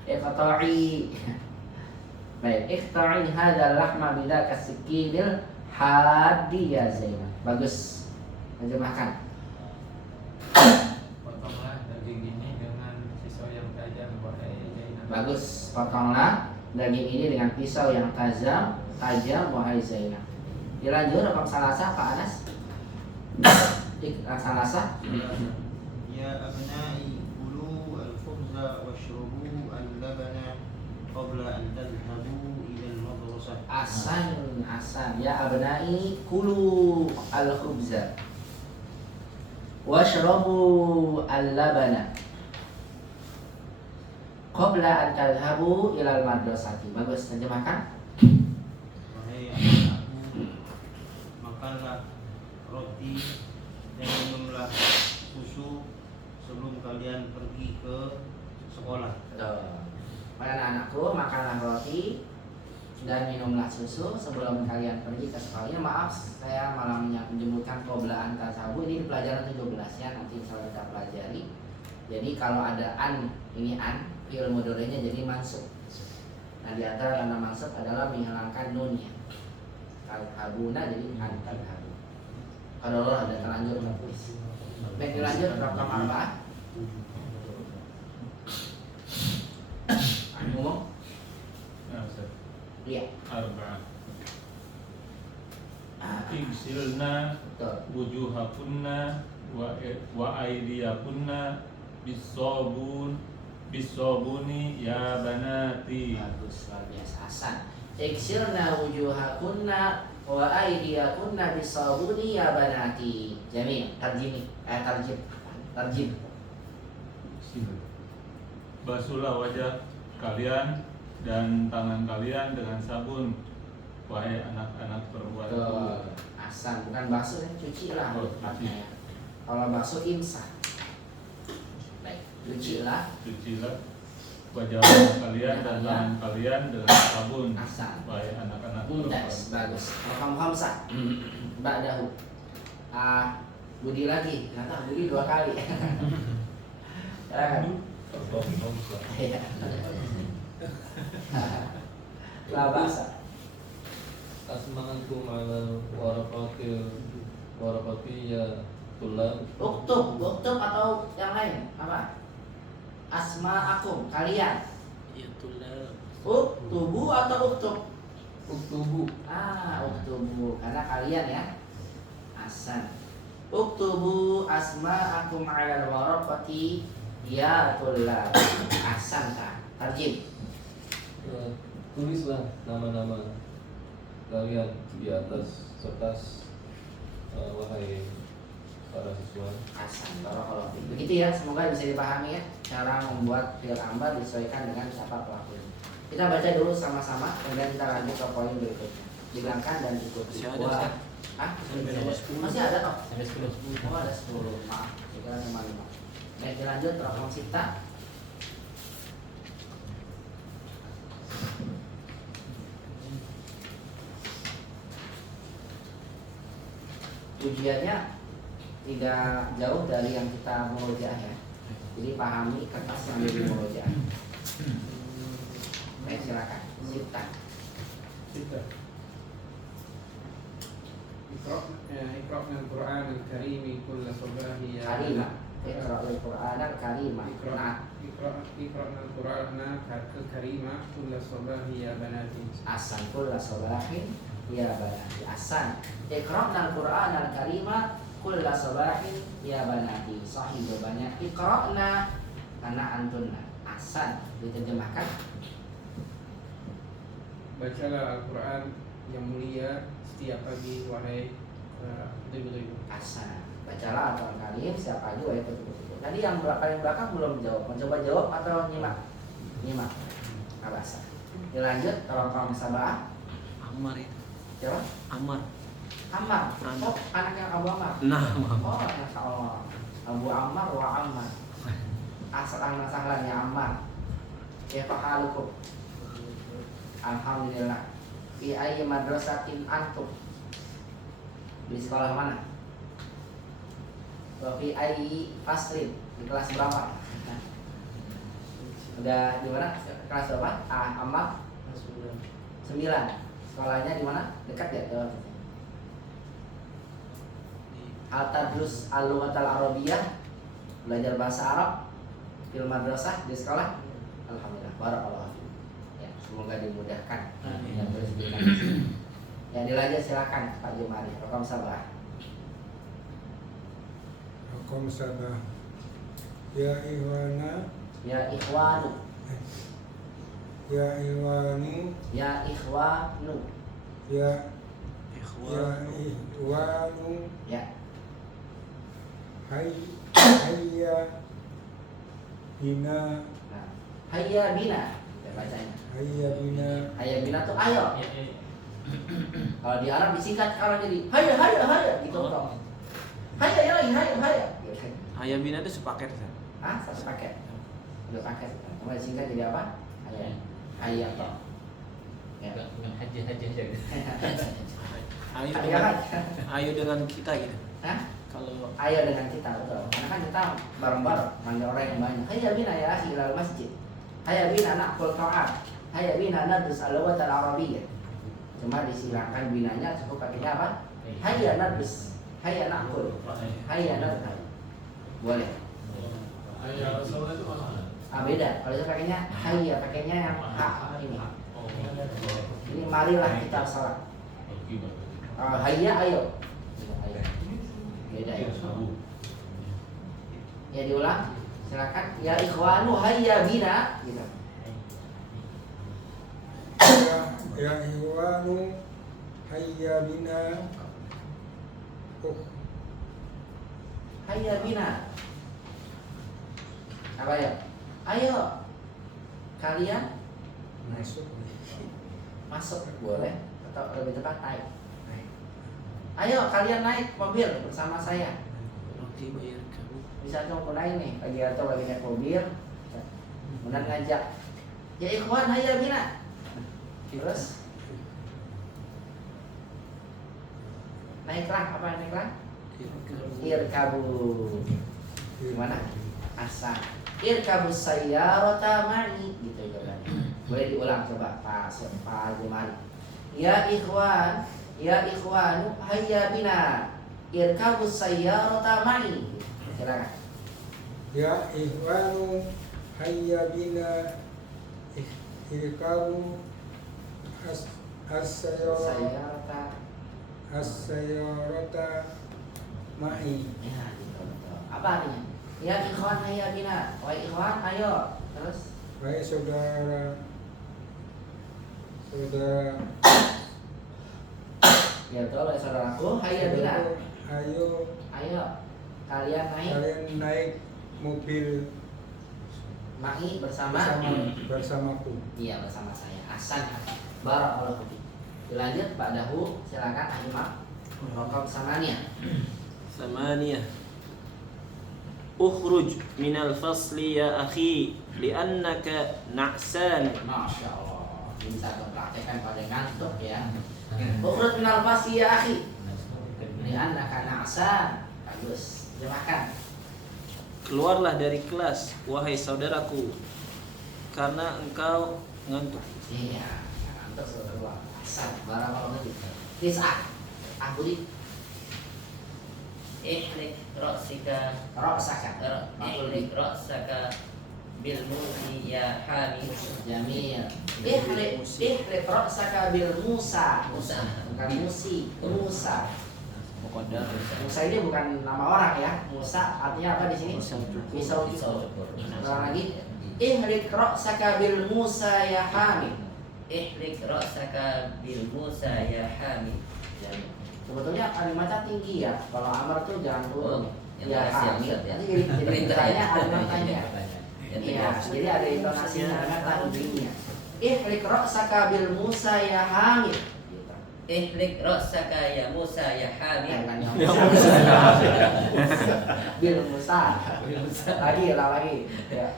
Iqta'i. Baik, ikhta'i hadzal lahma bidzaka sikidil hadi ya Zainab. Bagus. Terjemahkan. Potonglah daging ini dengan pisau yang tajam wahai Zainab. Bagus. Potonglah daging ini dengan pisau yang tajam wahai Zainab. Dilanjut rekam salasa Pak Anas. Salasa. Ya abnai kulu al-khubza washrubu al-labana qabla an tadhhabu ila al-madrasah. Asan ya abnai kulu al-khubza washrabu al-labana qabla an tadhhabu ila al-madrasati. Bagus, terjemahkan. Wahai anak-anakku, makanlah roti dan minumlah susu sebelum kalian pergi ke sekolah. Anak-anakku, makanlah roti dan minumlah susu sebelum kalian pergi ke sekolahnya. Maaf, saya malah menyebutkan qabla an tadhhabu. Ini di pelajaran 17 ya, nanti insya Allah kita pelajari. Jadi kalau ada an, ini an, fi'il mudhari'nya jadi mansub. Nah, di antara tanda mansub adalah menghilangkan nunnya. Tadhhabuna jadi an tadhhabu. Kalau Allah ada terlanjur tertulis. Baik, dilanjut rakam 4. Ngomong? Nah, Ustaz. Iya. Arba'ah. Igsilna Betul. wujuhakunna wa aydiyakunna bisabuni ya banati. Bagus, luar biasa. Hasan. Iksirna wujuhakunna wa aydiyakunna bisabuni ya banati. Jamil. Tarjim. Basuhlah wajah kalian dan tangan kalian dengan sabun, wahai anak-anak perbuatan. Betul. Ahsan, bukan bakso ya, cuci lah. Oh, cuci. Kalau bakso imsah. Baik, cucilah. Cucilah wajah kalian dan tangan kalian dengan sabun, Ahsan. wahai anak-anak Mumtaz, perempuan. bagus. Rokam khamsah. Ba'dahu. Budi lagi. Kata Budi 2 kali. Silakan. Iya. La ba'sa. Asma'akum ala warakati ya tulab. Uktub atau yang lain apa? Asma'akum, kalian. Ya tulab. Uktubu atau uktub? Uktubu. Uktubu karena kalian ya. Ahsan. Uktubu asma'akum 'alal waraqati ya tulab. Ahsan ta. Tarjim. Tulislah nama-nama kalian di atas kertas, wahai para siswa. Ahsan. Barakallahu fiik. Begitu ya, semoga bisa dipahami ya cara membuat fi'il amr disesuaikan dengan siapa pelakunya. Kita baca dulu sama-sama, kemudian kita lanjut ke poin berikutnya. Hilangkan dan ikuti. Masih ada, Ustaz. Masih ada toh? Sampai 10. Oh, ada 10. Maaf, kita cuma 5. Baik, lanjut rokam cipta. Ujiannya tidak jauh dari yang kita murojaah ya. Jadi pahami kertas yang dari murojaah. Baik, silakan. Cipta. اقرأنا القرآن الكريم كل صباح يا Karimah. Iqra'ul Qur'an al-Karimah. Nah, اقرأنا القرآن الكريم كل صباح يا بناتي. asan kulla sabahin ya banati. Asan. Iqra'na al-Qur'an al-Karimah kulla sabahin ya banati. Sahih jawabannya iqra'na karena antunna. Asan diterjemahkan. Bacalah Al-Quran yang mulia setiap pagi wahai ibu-ibu. Asan. Bacalah Al-Qur'an Karim setiap pagi wahai ibu-ibu. Tadi yang paling belakang belum jawab. Mencoba jawab atau nyimak? Nyimak. Abasa. Dilanjut kalau kamu sabah. Ammar itu. Siapa? Ammar. Ammar. Oh, anaknya Abu Ammar. Nah, Oh, Masya Allah. Abu Ammar wa Ammar. Aslan sahlan ya Ammar. Kaifa halukum? Alhamdulillah. Fi ayyi madrasatin antum? Di sekolah mana? Wa fi ayyi faslin? Di kelas berapa? Udah di mana? Kelas berapa? Ammar? 9. Sekolahnya di mana? Dekat ya? Al tadrus al-lughatal arabiyyah, belajar bahasa Arab fil madrasah di sekolah. Alhamdulillah, barakallahu fiik. Ya, semoga dimudahkan. Yang boleh sebutkan di sini. Ya, dilanjut silakan Pak Jumari. Rokam sabah. Rokam sabah. Ya ikhwana. Ya ikhwanu. Ya ikhwanu. Ya ikhwanu. Ya ikhwanu. Ya. Hayya bina. Nah, hayya bina. Kita bacanya. Hayya bina. Hayya bina tuh ayo. Ya, ya. Kalau di Arab disingkat kalau jadi hayya gitu toh. Hayya ya, hayya. Hayya bina itu sepaket kan? Ah, satu paket. Dua paket. Kemudian disingkat jadi apa? Hayya toh. Ya. Haji aja. Ayo Hayya dengan, kan? ayo dengan kita gitu. Hah? Kalau Ayo dengan kita, betul. Karena kan kita bareng-bareng manggil orang yang banyak. Hayya bina ya akhi ilal masjid. Hayya bina na'kul ta'am. Hayya bina nadrus al-lughat al-arabiyyah. Cuma disilangkan binanya cukup pakainya apa? Hayya nadrus. Hayya na'kul. Hayya nadrus. Boleh. Ayah Rasulullah itu mana? Beda. Kalau itu pakainya hayya, pakainya yang ini. Ini marilah kita salat. Hayya ayo. Beda ya. Ya diulang. Silakan. Ya ikhwanu hayya bina gitu. Ya ikhwanu hayya bina. Hayya bina. Apa ya? Ayo. Kalian Masuk. masuk boleh. atau lebih tepat naik. Ayo kalian naik mobil bersama saya. Roti bayar kamu. Bisa dong naik nih, lagi atau lagi naik mobil, kemudian ngajak, ya ikhwan hayya bina. Terus naiklah, apa naiklah? Irkabu. Gimana? Asa. Irkabu sayyarata ma'i, gitu jawabannya. Boleh diulang coba Pak Jumali. Ya ikhwan, ya ikhwanu hayya bina. Irkabu sayyarata ma'i. Silakan. Ya ikhwanu hayya bina irkabu Sayyarata. as-sayyarata ma'i. Ya, gitu, betul. Apa artinya? Ya ikhwan hayya bina. Wahai ikhwan, ayo. Terus Wahai saudara, ya betul, wahai saudaraku, hayya bina. Ayo Ayo. Kalian naik mobil Ma'i bersamaku. Iya, bersama saya. Hasan. Barakallahu fiik. Dilanjut Pak Dahu, silakan Ahmad. Rokok samania. ثمانية اخرج من الفصل يا أخي لأنك نعسان. Masya Allah. Bisa mempraktekkan pada ngantuk ya. Ukhruj minal fasli ya akhi. Li'annaka na'san. Bagus. Terjemahkan. Keluarlah dari kelas, wahai saudaraku, karena engkau ngantuk. Iya, ngantuk sudah keluar. Hasan. Barakallahu fiik. Tis'ah. Ahuli. Ihlik ra'sika ihlik ra'saka bil musi ya hamid. Jamil. Ihlik ra'saka bil Musa. Bukan Musi, Musa. Musa ini bukan nama orang ya. Musa artinya apa di sini? Pisau cukur. Ulang lagi. Ihlik ra'saka bil Musa ya hamid. Ihlik ra'saka bil musa ya hamid. Sebetulnya kalimatnya tinggi ya. Kalau amar tuh jangan turun. Ya, hamid. ya. Nanti jadi perintahnya ada tanya. Ya, Iya, jadi ada intonasinya karena ujungnya. Ihlik ra'saka bil Musa ya hamid. Ihlik ra'saka ya Musa ya hamid. Bil Musa. Lagi ya.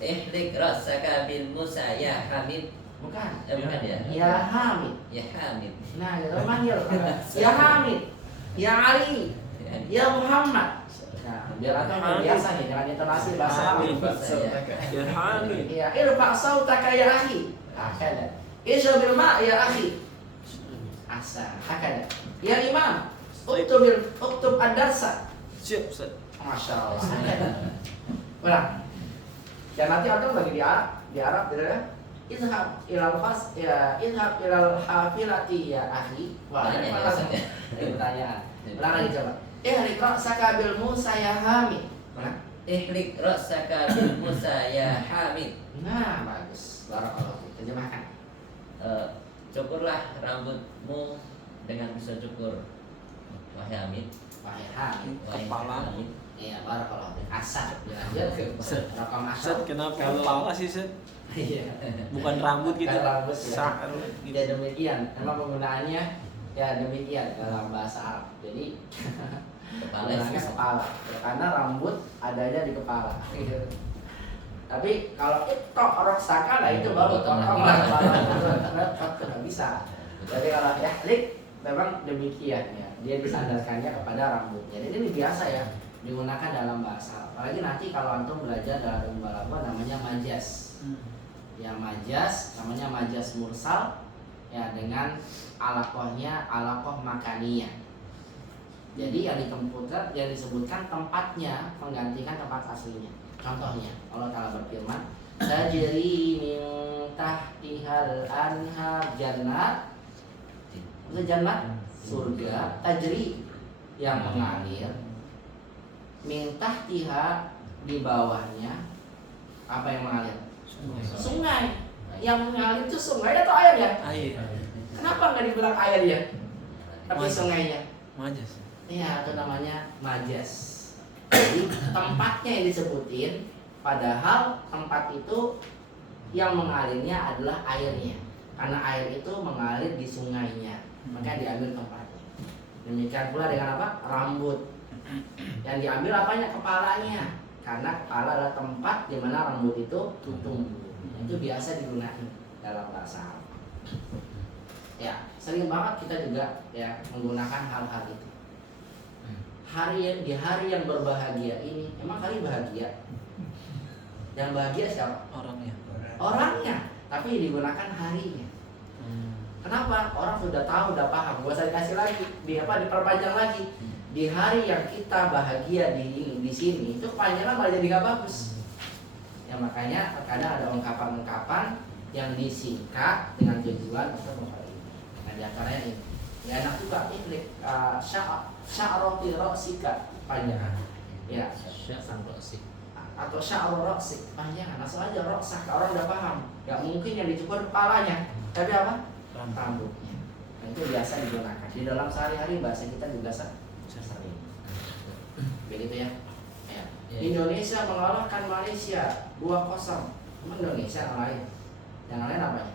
Ihlik ra'saka bil musa ya hamid. Bukan. Bukan ya? Ya hamid. Ya hamid. Nah, kita manggil. Ya hamid. Ya Ali. Ya Muhammad. Nah, biar atau biasa nih dengan intonasi bahasa Arab. Ya Hamid. Ya, irfa sautaka ya akhi. Hakada. Ishrab ma ya akhi. Asa. Hakada. Ya Imam. Uktub ad-darsa. Siap, Ustaz. Masya Allah. Ulang. Dan nanti atau lagi di Arab gitu ya. Idhab ilal hafilati ya akhi. Wah, ini pertanyaan. Ulang lagi coba. Ihlik ra'saka bil Musa ya hamid. Ulang. Ihlik ra'saka bil musa ya hamid. Nah, bagus. Barakallahu fiik. Terjemahkan. Cukurlah rambutmu dengan pisau cukur. Wahai Hamid. Wahai hamid. Wahai Kepala. Hamid. Iya, barakallahu fiik. Asad. Dilanjut ke rakam Ustaz, asad. kenapa kepala sih, Ustaz? Iya. Bukan rambut gitu. Bukan rambut, ya. Sa'ar gitu. Ya demikian. Memang penggunaannya ya demikian dalam bahasa Arab. Jadi penggunaannya kepala. Ya, karena rambut adanya di kepala. Gitu. Tapi kalau itu roksaka lah itu baru totong lah kepala. Tidak bisa. Jadi kalau ihlik memang demikian ya. Dia disandarkannya kepada rambutnya. Jadi ini biasa ya digunakan dalam bahasa. Apalagi nanti kalau antum belajar dalam ilmu balaghah namanya majaz. Ya majaz namanya majaz mursal ya dengan alaqahnya alaqah makaniyah. Jadi yang disebutkan tempatnya menggantikan tempat aslinya. Contohnya Allah Ta'ala berfirman tajri min tahtihal anhar jannat. Itu jannat surga tajri yang mengalir min tahtiha di bawahnya. Apa yang mengalir? Sungai. Yang mengalir itu sungai atau air ya? Air. Kenapa nggak dibilang air ya? Tapi sungainya. Majas. Iya, itu namanya majas. Jadi tempatnya yang disebutin, padahal tempat itu yang mengalirnya adalah airnya. karena air itu mengalir di sungainya, maka diambil tempatnya. Demikian pula dengan apa? Rambut. Yang diambil apanya? Kepalanya. Karena kepala adalah tempat di mana rambut itu tumbuh. Itu biasa digunakan dalam bahasa Arab. Ya, sering banget kita juga ya menggunakan hal-hal itu. Di hari yang berbahagia ini, emang hari bahagia? Yang bahagia siapa? Orangnya, tapi digunakan harinya. Kenapa? Orang sudah tahu, sudah paham. Gak usah dikasih lagi, diperpanjang lagi. Di hari yang kita bahagia di sini, itu kepanjangan malah jadi gak bagus. Ya makanya terkadang ada ungkapan-ungkapan yang disingkat dengan tujuan untuk memperbaiki. Nah diantaranya ini, ya enak juga ini sya'roti roksika panjangan. Ya, atau sya'ro roksik panjangan. Langsung aja roksak, orang udah paham. Gak mungkin yang dicukur kepalanya, tapi apa? Rambutnya. Nah, itu biasa digunakan di dalam sehari-hari, bahasa kita juga sering. Begitu ya. Indonesia mengalahkan Malaysia 2-0. Emang Indonesia yang lain? Yang lain apa ya?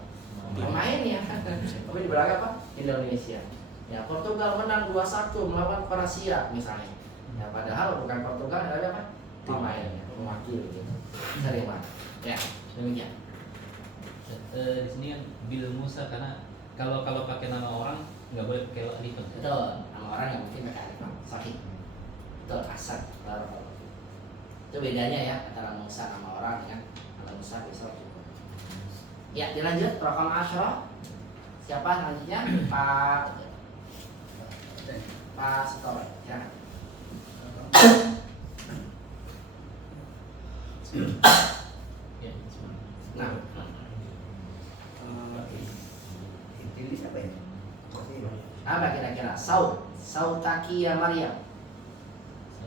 Pemainnya. Tapi di belakang apa? Indonesia. Ya, Portugal menang 2-1 melawan Kroasia misalnya. Ya, padahal bukan Portugal, tapi apa? Pemainnya, mewakili gitu. Sering banget. Ya, demikian. Di sini kan bil Musa, karena kalau pakai nama orang nggak boleh pakai alif. Betul, nama orang yang mungkin pakai alif. Sahih. Betul, Hasan. Itu bedanya ya antara Musa nama orang dengan nama Musa besok. Ya, dilanjut Raqam 10. Siapa selanjutnya? Pak Setor. Ya. Nah, Ini siapa ya? apa kira-kira? Sautaki ya Maryam.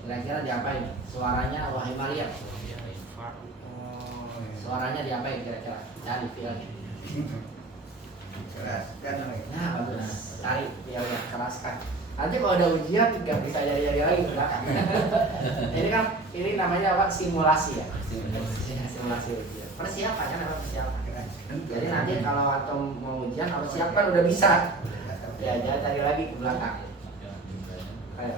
Kira-kira diapain? Suaranya wahai Maryam. Suaranya diapain kira-kira? Cari filenya. Keraskan lagi. Nah, bagus. Cari filenya, keraskan. Nanti kalau ada ujian nggak bisa jari-jari lagi ke belakang. Ini namanya apa? Simulasi ya. Simulasi ujian. Persiapannya apa persiapan? Jadi nanti kalau atau mau ujian harus siapkan udah bisa. Ya, jangan cari lagi ke belakang. Ayo.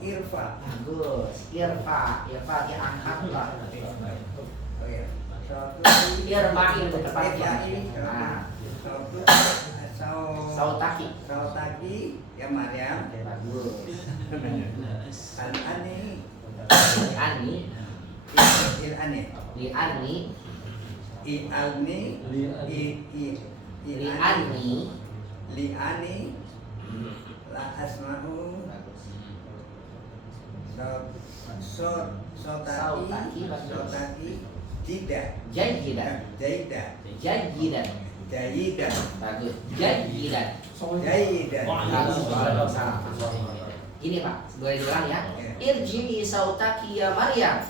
Irfa. Bagus. Irfa diangkat lah. Oh ya. Irfa itu tepatnya. Nah, Sautaki ya Maryam. Bagus. Al-ani. Li'ani la asma'u Sotaki Jayidan. Bagus. Jayidan. Ini Pak, boleh diulang ya. Irji'i sautaki ya Maryam.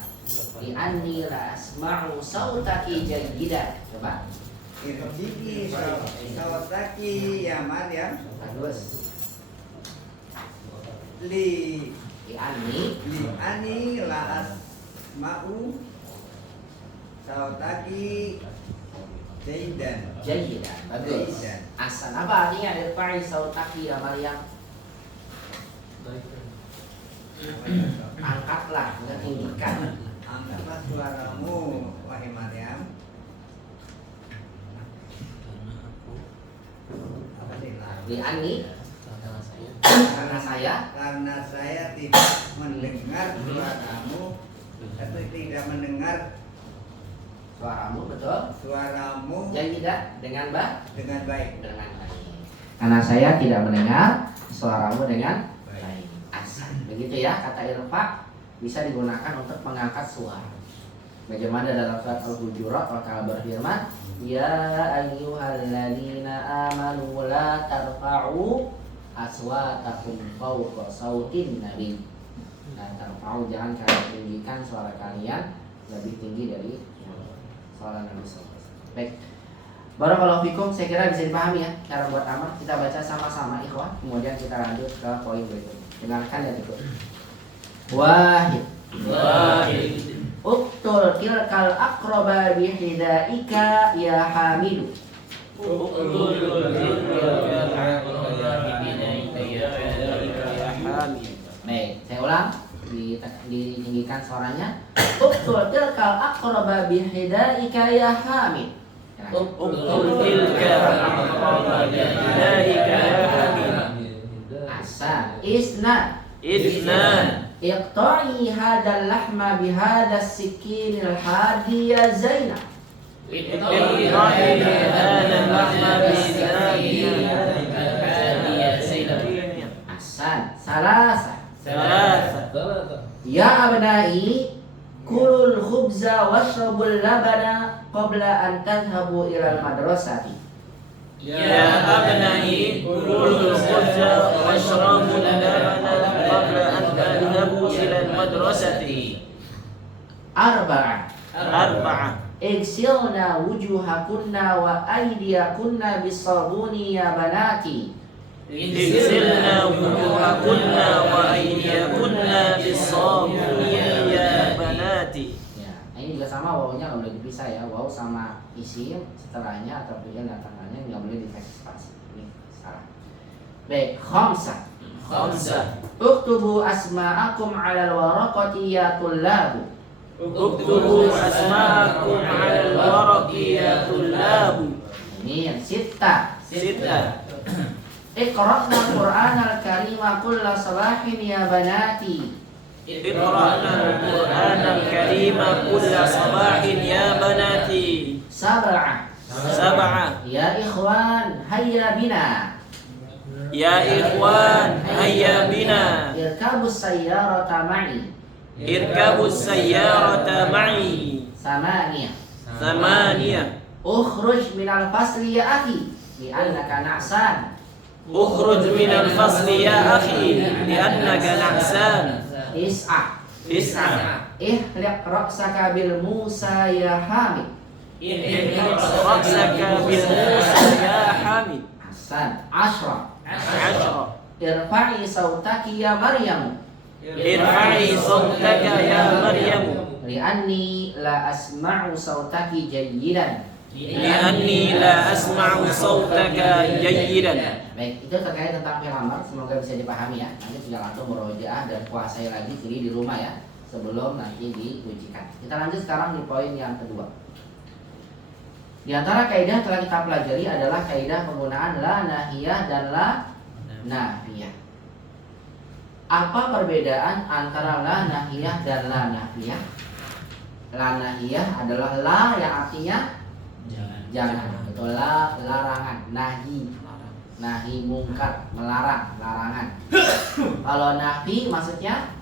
Li'anni la asma'u sautaki jayidan. Coba. Irji'i sautaki ya Maryam. Bagus. Li'ani la asma'u sautaki jayidan. Bagus. Asan. Apa artinya irfa'i sautaki ya Maryam? Angkatlah, tinggikan. Angkatlah suaramu wahai Maryam. Apa sih? Li'ani karena saya tidak mendengar suaramu atau tidak mendengar suaramu, betul? Suaramu Jayidan dengan baik. Karena saya tidak mendengar suaramu dengan baik. Asan. Begitu ya, kata irfa bisa digunakan untuk mengangkat suara. Bagaimana dalam surat Al-Hujurat Allah berfirman, ya ayyuhalladzina amanu la tarfa'u aswatakum fawqa sautin nabi. La tarfa'u, jangan kalian tinggikan suara kalian lebih tinggi dari suara Nabi SAW. Baik. Barakallahu fikum, saya kira bisa dipahami ya cara buat amal. Kita baca sama-sama ikhwan, kemudian kita lanjut ke poin berikutnya. Dengarkan dan ikut. Wahid. Uktul Uqtul tilkal aqraba bihidaika ya Hamidu. Baik, saya ulang, ditinggikan suaranya. Uqtul tilkal aqraba bihidaika ya Hamid. Uqtul tilkal aqraba bihidaika ya Hamid. Ahsan. Isnan. Iqta'i hadal lahma bihada sikinil hadi ya Zainab. Iqta'i hadal lahma bihada ya Zainab. Ahsan. Salasa. Salasa. Ya abnai kulul khubza washrabul labana qabla an tadhhabu ilal madrasati. Ya abnai kulul khubza washrabul labana qabla an tadhhabu ilal madrasati. Arba'ah. Igsilna wujuhakunna wa aydiyakunna bisabuni ya banati. Igsilna wujuhakunna wa aydiyakunna bis-sabuni ya banati. Ya, ini juga sama wawunya nggak boleh dipisah ya. Waw sama isim setelahnya atau fi'il dan tanggalnya nggak boleh dikasih spasi. Ini salah. Baik, khamsah. Uktubu asma'akum 'alal waraqati ya tullabu. Uktubu asma'akum 'alal waraqi ya tullabu. Ini yang sittah. Iqra'na Qur'anal Karima kulla sabahin ya banati. Iqra'na Qur'anal Karima kulla sabahin ya banati. Sab'ah. Ya ikhwan hayya bina. Irkabus sayyarata ma'i. Samaniyah. Ukhruj minal fasli ya akhi li'annaka na'san. Ukhruj minal fasli ya akhi li'annaka na'san. Is'ah. Ihliq ra'saka bil Musa ya Hamid. Ihliq ra'saka bil Musa ya Hamid. Hasan. Ashra. Irfa'i sautaki ya Maryam. Li'anni la asma'u sautaki jayyidan. Baik, itu terkait tentang fi'il amr, semoga bisa dipahami ya. Nanti tinggal langsung murojaah dan kuasai lagi sendiri di rumah ya, sebelum nanti diujikan. Kita lanjut sekarang di poin yang kedua. Di antara kaidah telah kita pelajari adalah kaidah penggunaan la nahiyah dan la nafiyah. Apa perbedaan antara la nahiyah dan la nafiyah? La nahiyah adalah la yang artinya jangan, atau la larangan, nahi mungkar, melarang, larangan. Kalau nafi maksudnya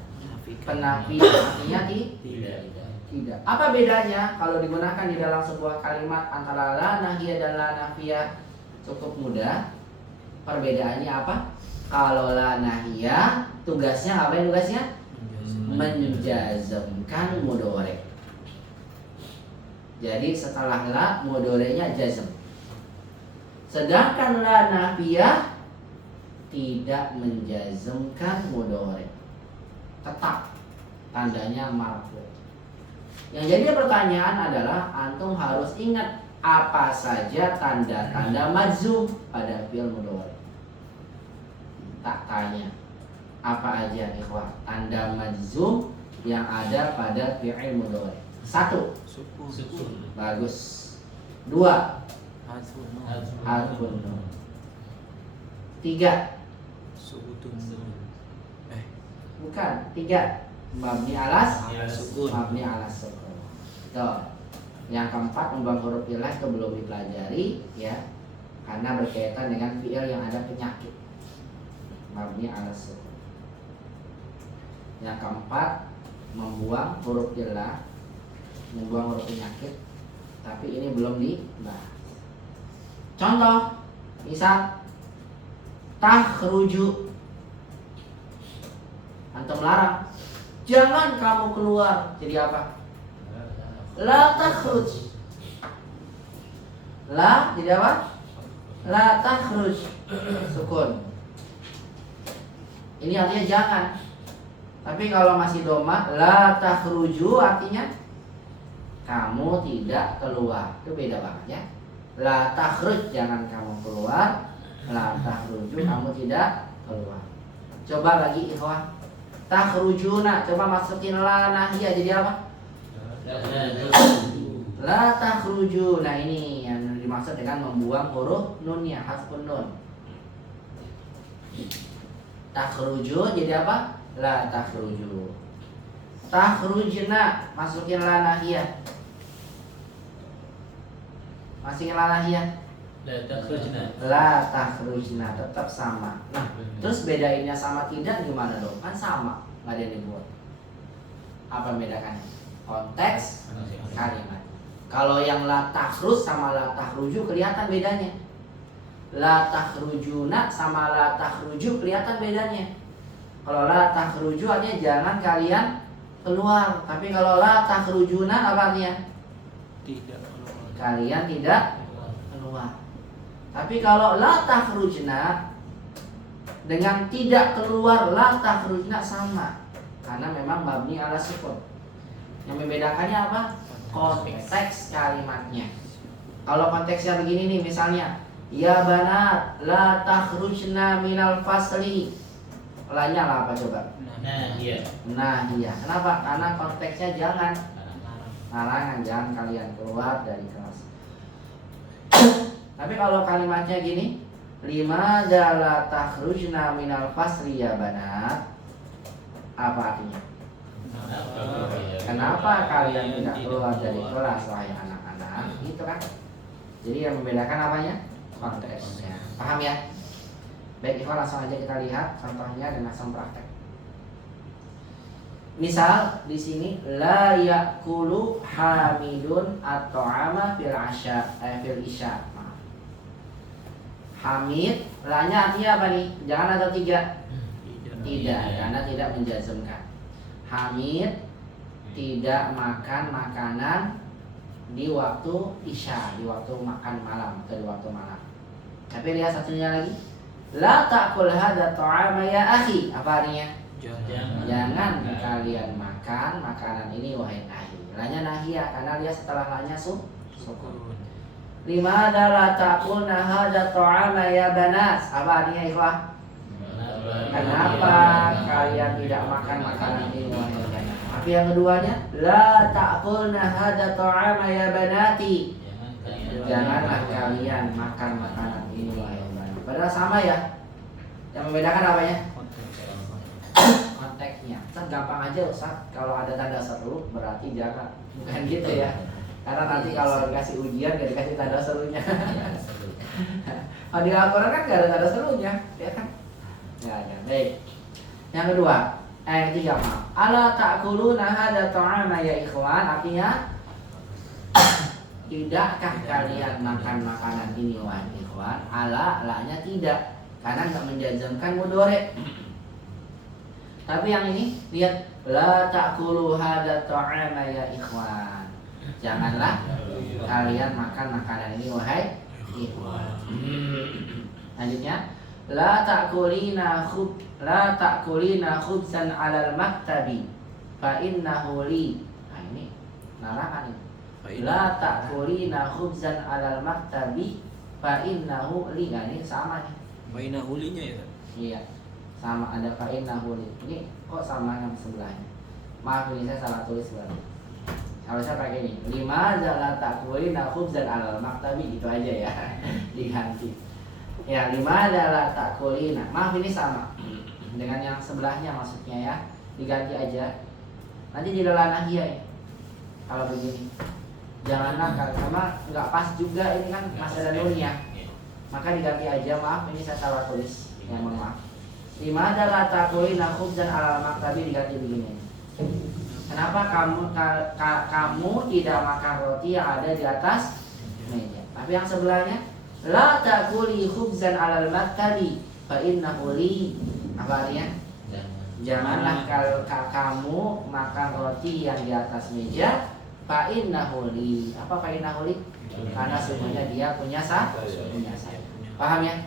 penafi, artinya tidak. Apa bedanya kalau digunakan di dalam sebuah kalimat antara la nahiyah dan la nafiyah? Cukup mudah. Perbedaannya apa? Kalau la nahiyah tugasnya apa yang tugasnya? Menjazmkan mudhari. Jadi setelah la mudhari'nya jazm. Sedangkan la nafiyah tidak menjazmkan mudhari. Tetap tandanya marfu. Yang jadi pertanyaan adalah antum harus ingat apa saja tanda-tanda majzum pada fi'il mudhari. Tak tanya apa aja ikhwah tanda majzum yang ada pada fi'il mudhari. 1. Sukun. Bagus. 2. Harfun nun. 3. Bukan. 3. Mabni alas sukun. Tuh. Yang keempat membuang huruf ilah itu belum dipelajari ya, karena berkaitan dengan fi'il yang ada penyakit. Mabni alas sukun. Yang keempat membuang huruf ilah, membuang huruf penyakit, tapi ini belum dibahas. Contoh, misal takhruju, antum larang, jangan kamu keluar. Jadi apa? La takhruj. La jadi apa? La takhruj. Sukun. Ini artinya jangan. Tapi kalau masih doma, la takhruju artinya kamu tidak keluar. Itu beda banget ya. La takhruj, jangan kamu keluar. La takhruju, kamu tidak keluar. Coba lagi ikhwah. Takhrujuna, coba masukin la nahiyah jadi apa? La takhruju. Nah ini yang dimaksud dengan membuang huruf nunnya, hasbun nun. Takhruju jadi apa? La takhruju. Takhrujna, masukin la nahiyah. Masukin la nahiyah. La takhrujna. La takhrujna, tetap sama. Nah, terus bedainnya sama tidak gimana dong? Kan sama, nggak ada yang dibuat. Apa bedakannya? Konteks kalimat. Kalau yang la takhruj sama la takhruju kelihatan bedanya. La takhrujuna sama la takhruju kelihatan bedanya. Kalau la takhruju artinya jangan kalian keluar. Tapi kalau la takhrujuna apa artinya? Tidak keluar. Kalian tidak keluar. Tapi kalau la takhrujna dengan tidak keluar, la takhrujna sama. Karena memang mabni ala sukun. Yang membedakannya apa? Konteks kalimatnya. Kalau konteksnya begini nih, misalnya ya banat la takhrujna minal fasli. Lanya lah apa coba? Nah, iya. Nah iya. Kenapa? Karena konteksnya jangan. Larangan, jangan kalian keluar dari kelas. Tapi kalau kalimatnya gini, lima la takhrujna minal fasli ya banat. Apa artinya? Kenapa kalian tidak keluar dari kelas wahai anak-anak? Gitu kan? Jadi yang membedakan apanya? Konteksnya. Paham ya? Baik, Ikhwan, langsung aja kita lihat contohnya dan langsung praktek. Misal di sini la yakulu hamidun at-ta'ama fil isya. Hamid, la-nya artinya apa nih? Jangan ada tiga. Tidak, karena tidak menjazmkan. Hamid tidak makan makanan di waktu isya, di waktu makan malam atau di waktu malam. Tapi lihat satunya lagi. La ta'kul hadha ta'ama ya akhi. Apa artinya? Jangan kalian makan makanan ini wahai akhi. La-nya nahiyah karena lihat setelah la-nya sukun. Limada la ta'kulna hadha ta'ama ya banas. Apa artinya ikhwah? Kenapa kalian tidak makan makanan ini wahai banas? Tapi yang keduanya, la ta'kulna hadha ta'ama ya banati. Janganlah kalian makan makanan ini wahai banas. Padahal sama ya. Yang membedakan apanya? Konteksnya. Kan gampang aja Ustaz. Kalau ada tanda seru berarti jangan. Bukan gitu ya. Karena nanti kalau dikasih ujian gak dikasih tanda serunya. Kalau di Al-Quran kan gak ada tanda serunya, ya kan? Gak ada. Baik. Yang kedua, yang ketiga, maaf. Ala ta'kuluna hadha ta'ama ya ikhwan. Artinya tidakkah kalian makan makanan ini wahai ikhwan? Ala, la-nya tidak. Karena gak menjazmkan mudhari'. Tapi yang ini lihat la ta'kulu hadha ta'ama ya ikhwan. Janganlah kalian makan makanan ini wahai ikhwan. Lanjutnya, la ta'kulina khubzan 'alal maktabi fa innahu li. Nah ini larangan ini. La ta'kulina khubzan 'alal maktabi fa innahu li. Nah ini sama nih. Fa innahu linya ya. Iya. Sama ada fa innahu li. Ini kok sama yang sebelahnya? Maaf ini saya salah tulis berarti. Harusnya pakai ini. Lima la ta'kulina khubzan 'alal maktabi, gitu aja ya. Diganti. Ya, lima la ta'kulina. Maaf ini sama dengan yang sebelahnya maksudnya ya. Diganti aja. Nanti di la nahiyah ya. Kalau begini. Janganlah karena enggak pas juga ini kan masih ada nunnya. Maka diganti aja, maaf ini saya salah tulis. Ya mohon maaf. Lima la ta'kulina khubzan 'alal maktabi diganti begini. Kenapa kamu tidak makan roti yang ada di atas meja? Tapi yang sebelahnya, la ta'kuli khubzan 'alal maktabi fa innahu li. Apa artinya? Janganlah kamu makan roti yang di atas meja fa innahu li. Apa fa innahu li? Karena sebenarnya dia punya saya. Paham ya?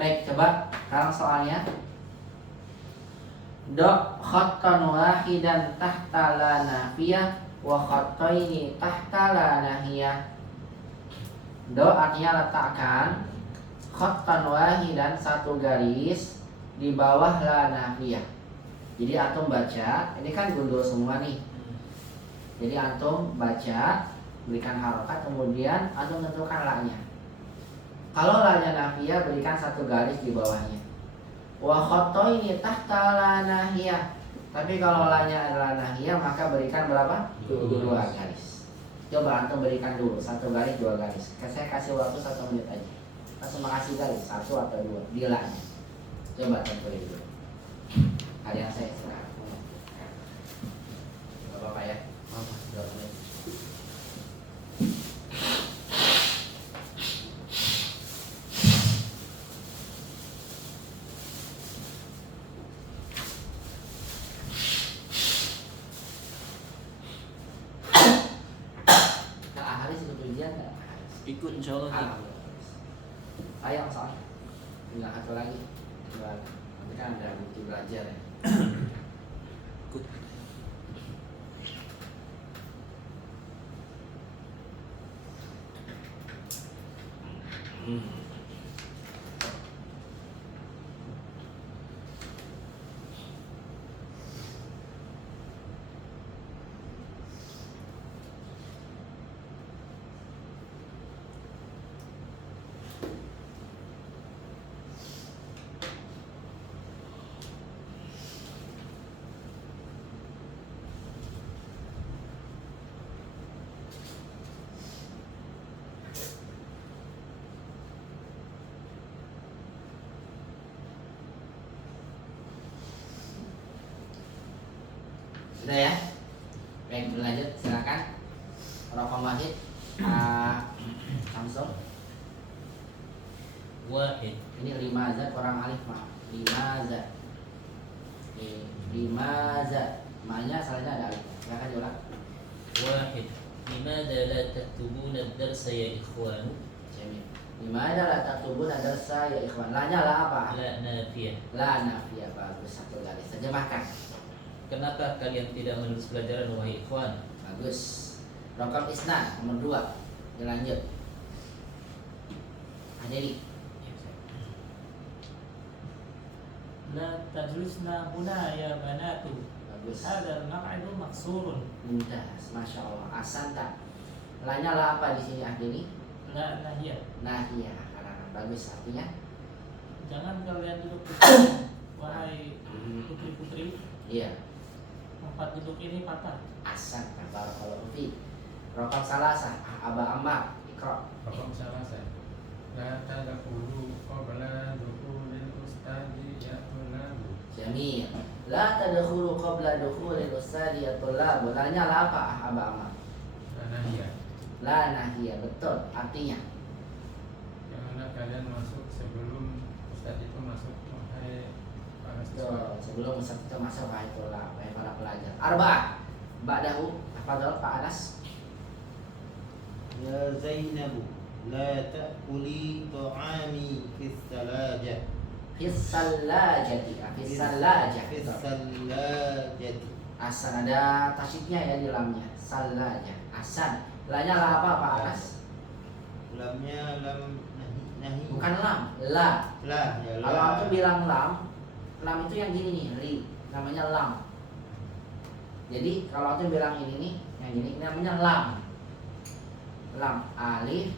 Baik, coba sekarang soalnya. Do khattan wahidan tahta la nafiyah wa khattaini tahta la nahiyah. Do artinya letakkan khattan wahidan, satu garis di bawah la nahiyah. Jadi antum baca, ini kan gundul semua nih. Jadi antum baca, berikan harokat, kemudian antum tentukan la-nya. Kalau la-nya nafiyah, berikan satu garis di bawahnya. Wa khattaini tahta la nahiyah. Tapi kalau la-nya adalah nahiyah, maka berikan berapa? 2 garis. Coba antum berikan dulu, satu garis, 2 garis. Saya kasih waktu 1 menit aja. Langsung makasih garis, 1 atau 2 di la-nya. Coba tentuin dulu. Ada yang saya sekarang. Gak apa-apa ya. 2 menit. Ikut insyaallah. Sayang soalnya tinggal satu lagi. Nanti kan ada bukti belajar ya. Ikut. Sudah ya? Baik, berlanjut, silakan. Raqam wahid, Samsul. Wahid. Ini limaza kurang alif, maaf. Limaza. Limaza. Ma-nya asalnya ada alif. Silakan diulang. Wahid. Limadza la taktubuna ad-darsa ya ikhwan? Jamil. Limadza la taktubuna ad-darsa ya ikhwan? La-nya la apa? La nafiyah. La nafiyah, bagus, satu garis. Terjemahkan. Kenapa kalian tidak menulis pelajaran wahai ikhwan? Bagus. Raqam isnan nomor 2. Dilanjut. Adeli. La tajlisna huna ya banatu. Bagus. Hadzal maq'adu maksurun. Mumtaz, masya Allah. Asanta. La-nya la apa di sini Adeli? La nahiyah. Nahiyah. Bagus, artinya Jangan kalian duduk di sini, wahai putri-putri. iya. Tempat duduk ini patah. Asan, barakallahu fi. Raqam salasah, Aba Ammar, Iqra. Raqam salasah. La tadkhulu qabla dukhulil ustadi ya tulabu. Jamil. La tadkhulu qabla dukhulil ustadi ya tulabu. La-nya la apa Aba Ammar? La nahiyah. La nahiyah, betul. Artinya Janganlah kalian masuk sebelum ustaz itu masuk, wahai para siswa. sebelum Ustaz itu masuk, wahai tulab, wahai para pelajar. Arba'ah. Ba'dahu, hafadzal Pak Anas. Ya Zainabu, la ta'kuli ta'ami fis salajah. Fis salajati. Fis salajah. Fis salajati. Asan, ada tasyidnya ya di lamnya. Salajah. Asan. La-nya la apa Pak Anas? Lamnya lam nahi. Bukan lam, la. La, ya la. Kalau aku bilang lam itu yang gini nih, ri. Namanya lam. Jadi kalau aku bilang ini nih, yang gini ini namanya lam. Lam alif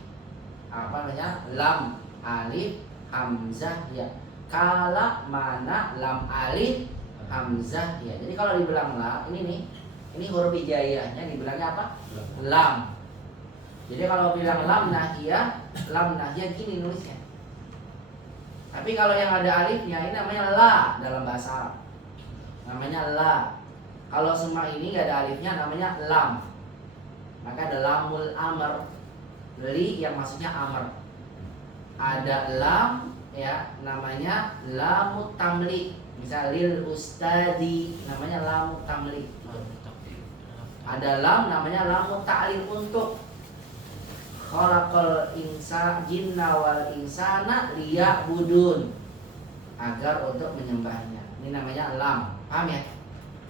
apa namanya? Lam alif hamzah ya. Kala mana lam alif hamzah ya. Jadi kalau dibilang la, ini nih, ini huruf hijaiyahnya dibilangnya apa? Lam. Jadi kalau bilang lam nahiyah gini nulisnya. Tapi kalau yang ada alifnya ini namanya la dalam bahasa Arab. Namanya la. Kalau semua ini gak ada alifnya namanya lam. Maka ada lamul amr, li yang maksudnya amr. Ada lam ya namanya lamut tamlik. Misal lil ustadi namanya lamut tamlik. Ada lam namanya lamut ta'lil untuk. Khalaqal insa jinna wal insana liya'budun, agar untuk menyembahnya. Ini namanya lam. Paham ya?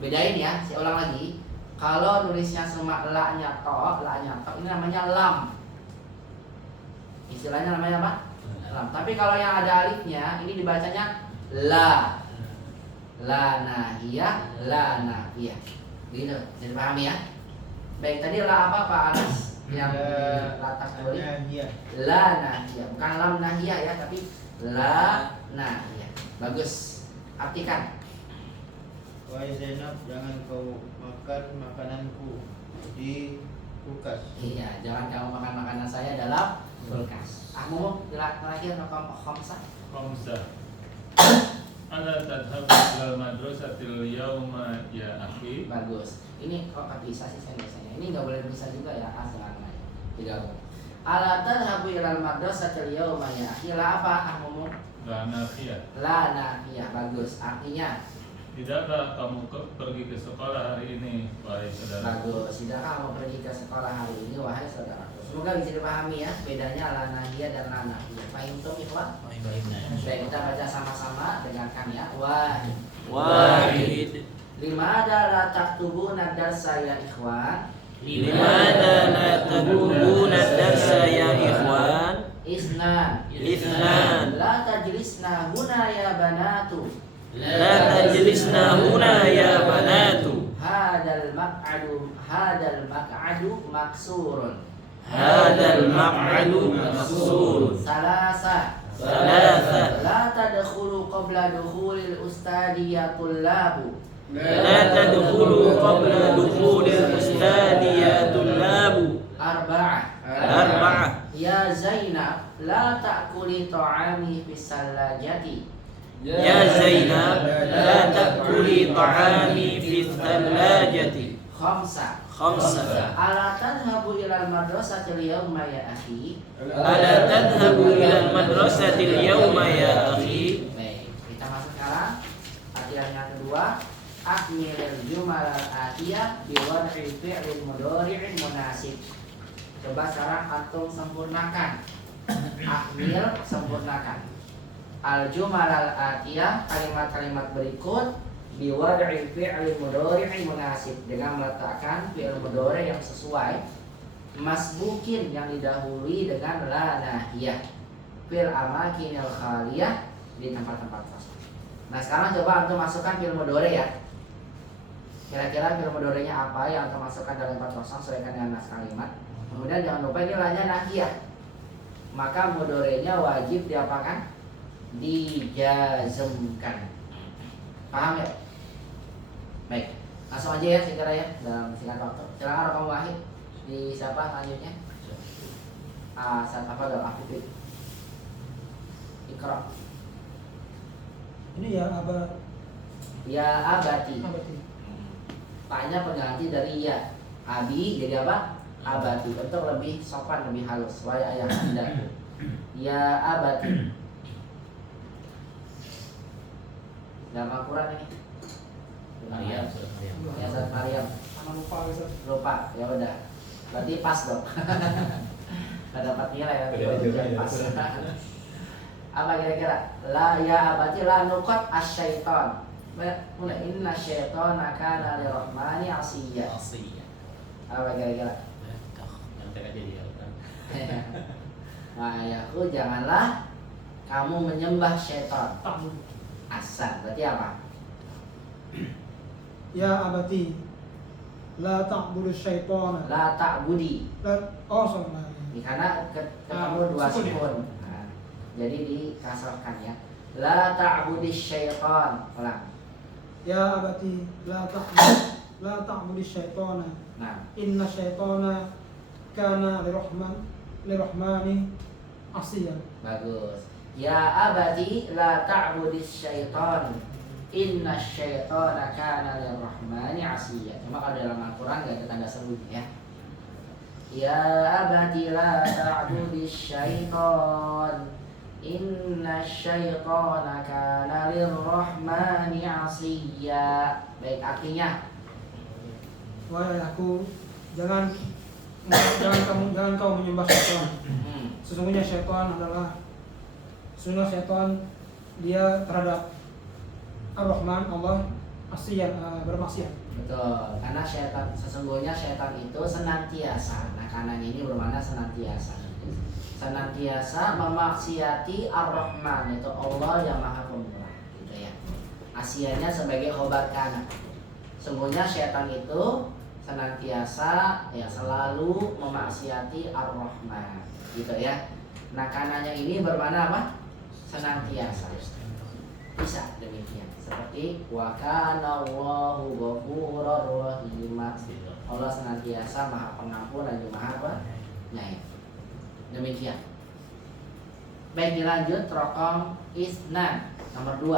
Bedain ya, saya ulang lagi. Kalau nulisnya cuma la-nya to, ini namanya lam. Istilahnya namanya apa? Lam. Tapi kalau yang ada alifnya, ini dibacanya la. La nahiyah, la nahiyah. Gitu, jadi pahami ya? Baik, tadi la apa Pak Anas? Yang latak tulis la nahiyah, bukan lam nahiyah ya, tapi la nahiyah. Bagus. Artikan. Wahai Zainab, jangan kau makan makananku di kulkas. Iya, jangan kamu makan makanan saya dalam kulkas. Ahmu terakhir raqam khamsah. Ala tadhabu ilal madrasatil yauma ya akhi. Bagus. Ini kok bisa sih saya biasanya. Ini nggak boleh bisa juga ya, jangan main. Tidak. Ala tadhabu ilal madrasatil yauma ya akhi. La apa ahmu? La nafiyah. La nafiyah. Bagus. Artinya tidakkah kamu pergi ke sekolah hari ini, wahai saudara? bagus. Tidakkah kamu pergi ke sekolah hari ini, wahai saudaraku? Semoga bisa dipahami ya bedanya la nahiyah dan la nafiyah. Paham tuh ikhwan? Baik, kita baca sama-sama, dengarkan ya. Wahid. Limada la taktubuna darsa ya ikhwan? Limada la taktubuna darsa ya ikhwan? Isnan. La tajlisna huna ya banatu. La tajlisna huna ya banatu. Hadal maq'adu maksurun. Hadal maq'adu maksurun. Salasa. La tadkhulu qabla dukhulil ustadi ya tullabu. La tadkhulu qabla dukhulil ustadi ya tullabu. Arba'ah. Ya Zainab, la ta'kuli ta'ami fis salajati. Ya Zainab, la ta'kuli ta'ami fis salajati. Khamsa. Ala tadhabu ilal madrasatil yawma ya akhi. Ala tadhabu ilal madrasatil yawma ya akhi. Baik, kita masuk sekarang latihan yang kedua. Akmilil jumal al-atiyah biwad'i fi'lin mudhari'in munasib. Coba sekarang antum sempurnakan. Akmil, sempurnakan. Al-jumal al-atiyah, kalimat-kalimat berikut biwad'i fi'lin mudhari'in munasib, dengan meletakkan fi'il mudhari' yang sesuai, masbukin yang didahului dengan la nahiyah, fil amakinil khaliyah, di tempat-tempat kosong. Nah, sekarang coba antum masukkan fi'il mudhari' ya. Kira-kira fi'il mudhari'nya apa yang antum masukkan dalam tempat kosong sesuaikan dengan nas kalimat. Kemudian jangan lupa ini la-nya nahiyah. Maka mudhari'nya wajib diapakan? Dijazmkan. Paham ya? Baik, langsung aja ya segera ya dalam singkat waktu. Silakan Raqam Wahid. Di siapa selanjutnya? Saat apa dalam aktif? Iqra. Ini ya abah. Ya abati. Paknya pengganti dari ya. Abi jadi apa? Abati. Untuk lebih sopan, lebih halus. Wahai ayah anda. Ya abati. Dalam Al-Quran ini. Maryam. Ya Ustaz Maryam. Sama Lupa. Ya udah. Berarti pas dong. Gak dapat nilai ya. Pas. Apa kira-kira? La ya abati la nuqat asyaiton. Mulai inna syaitona kana lirrahmani asiyya. Apa kira-kira? Ayahku, janganlah kamu menyembah syaitan. Asal berarti apa? Ya abati, la ta'budu syaitana. La ta'budi. Sorry. Karena ketemu dua sukun. Nah, jadi dikasrahkan ya. La ta'budi syaitan. Ulang. Ya abati, la ta'budu syaitana. Nah, Inna syaitana kana lirrahmani asiyan. bagus. Ya abati la ta'budi syaitan. Inna syaitana kana lirrahmani asiyya. Cuma kalau dalam Al-Quran gak ada tanda seru ya. Ya abati la ta'budi syaitan. Inna syaitana kana lirrahmani asiyya. Baik, artinya Wahai ayahku, jangan kau menyembah syaitan. Sesungguhnya syaitan dia terhadap Ar-Rahman Allah bermaksiat. Betul, karena sesungguhnya syaitan itu senantiasa. Nah, kanan ini bermakna senantiasa. Senantiasa memaksiati Ar-Rahman, itu Allah yang Maha Pemurah, gitu ya. Asianya sebagai khobar kana. Sungguhnya syaitan itu senantiasa ya selalu memaksiati Ar-Rahman, gitu ya. Nah, kanannya ini bermakna apa? Senantiasa. Bisa demikian. Seperti wa kana Allahu ghafurur rahim. Allah senantiasa Maha Pengampun dan Maha Penyayang. Demikian. Baik, dilanjut rokam isnan nomor 2.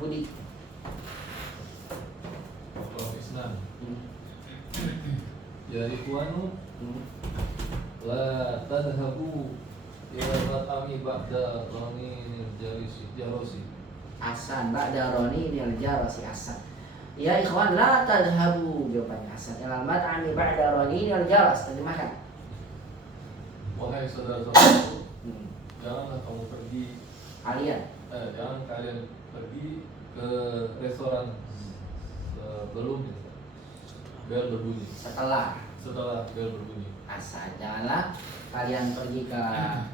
Budi. Rokam isnan. Ya ikhwanu, la tadhabu ila mat'ami ba'da rani jarosi. Hasan ba'da rani jarosi hasan. Ya ikhwan, la tadhabu, jawabannya hasan. Ilal mat'ami ba'da rani jaros. Terjemahkan. Wahai saudara-saudaraku, janganlah kamu pergi. Jangan kalian pergi ke restoran sebelum bel berbunyi. Setelah bel berbunyi. Asal janganlah kalian pergi ke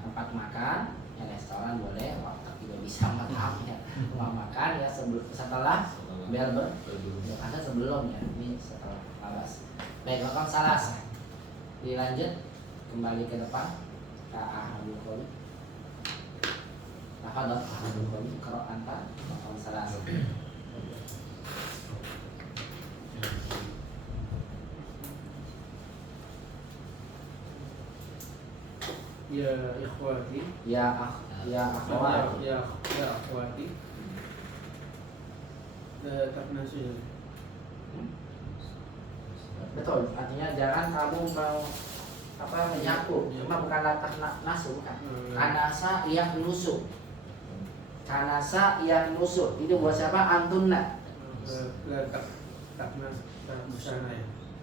tempat makan, ya restoran boleh, tapi tidak bisa makan ya. Makan ya setelah bel berbunyi. Karena sebelum ya, ini setelah alas. Baik, rokam salas. Dilanjut kembali ke depan. Ahadul Qoli. Tafadhol Ahadul Qoli qira'atan rokam salas. Ya ikhwati. Ya akhwati. Ya akhwati. Taknasul. Betul, artinya jangan kamu mau menyapu, cuma bukan latah nasu, bukan. Kanasa yang nusuk. Kanasa yang nusuk. Itu buat siapa? Antunna.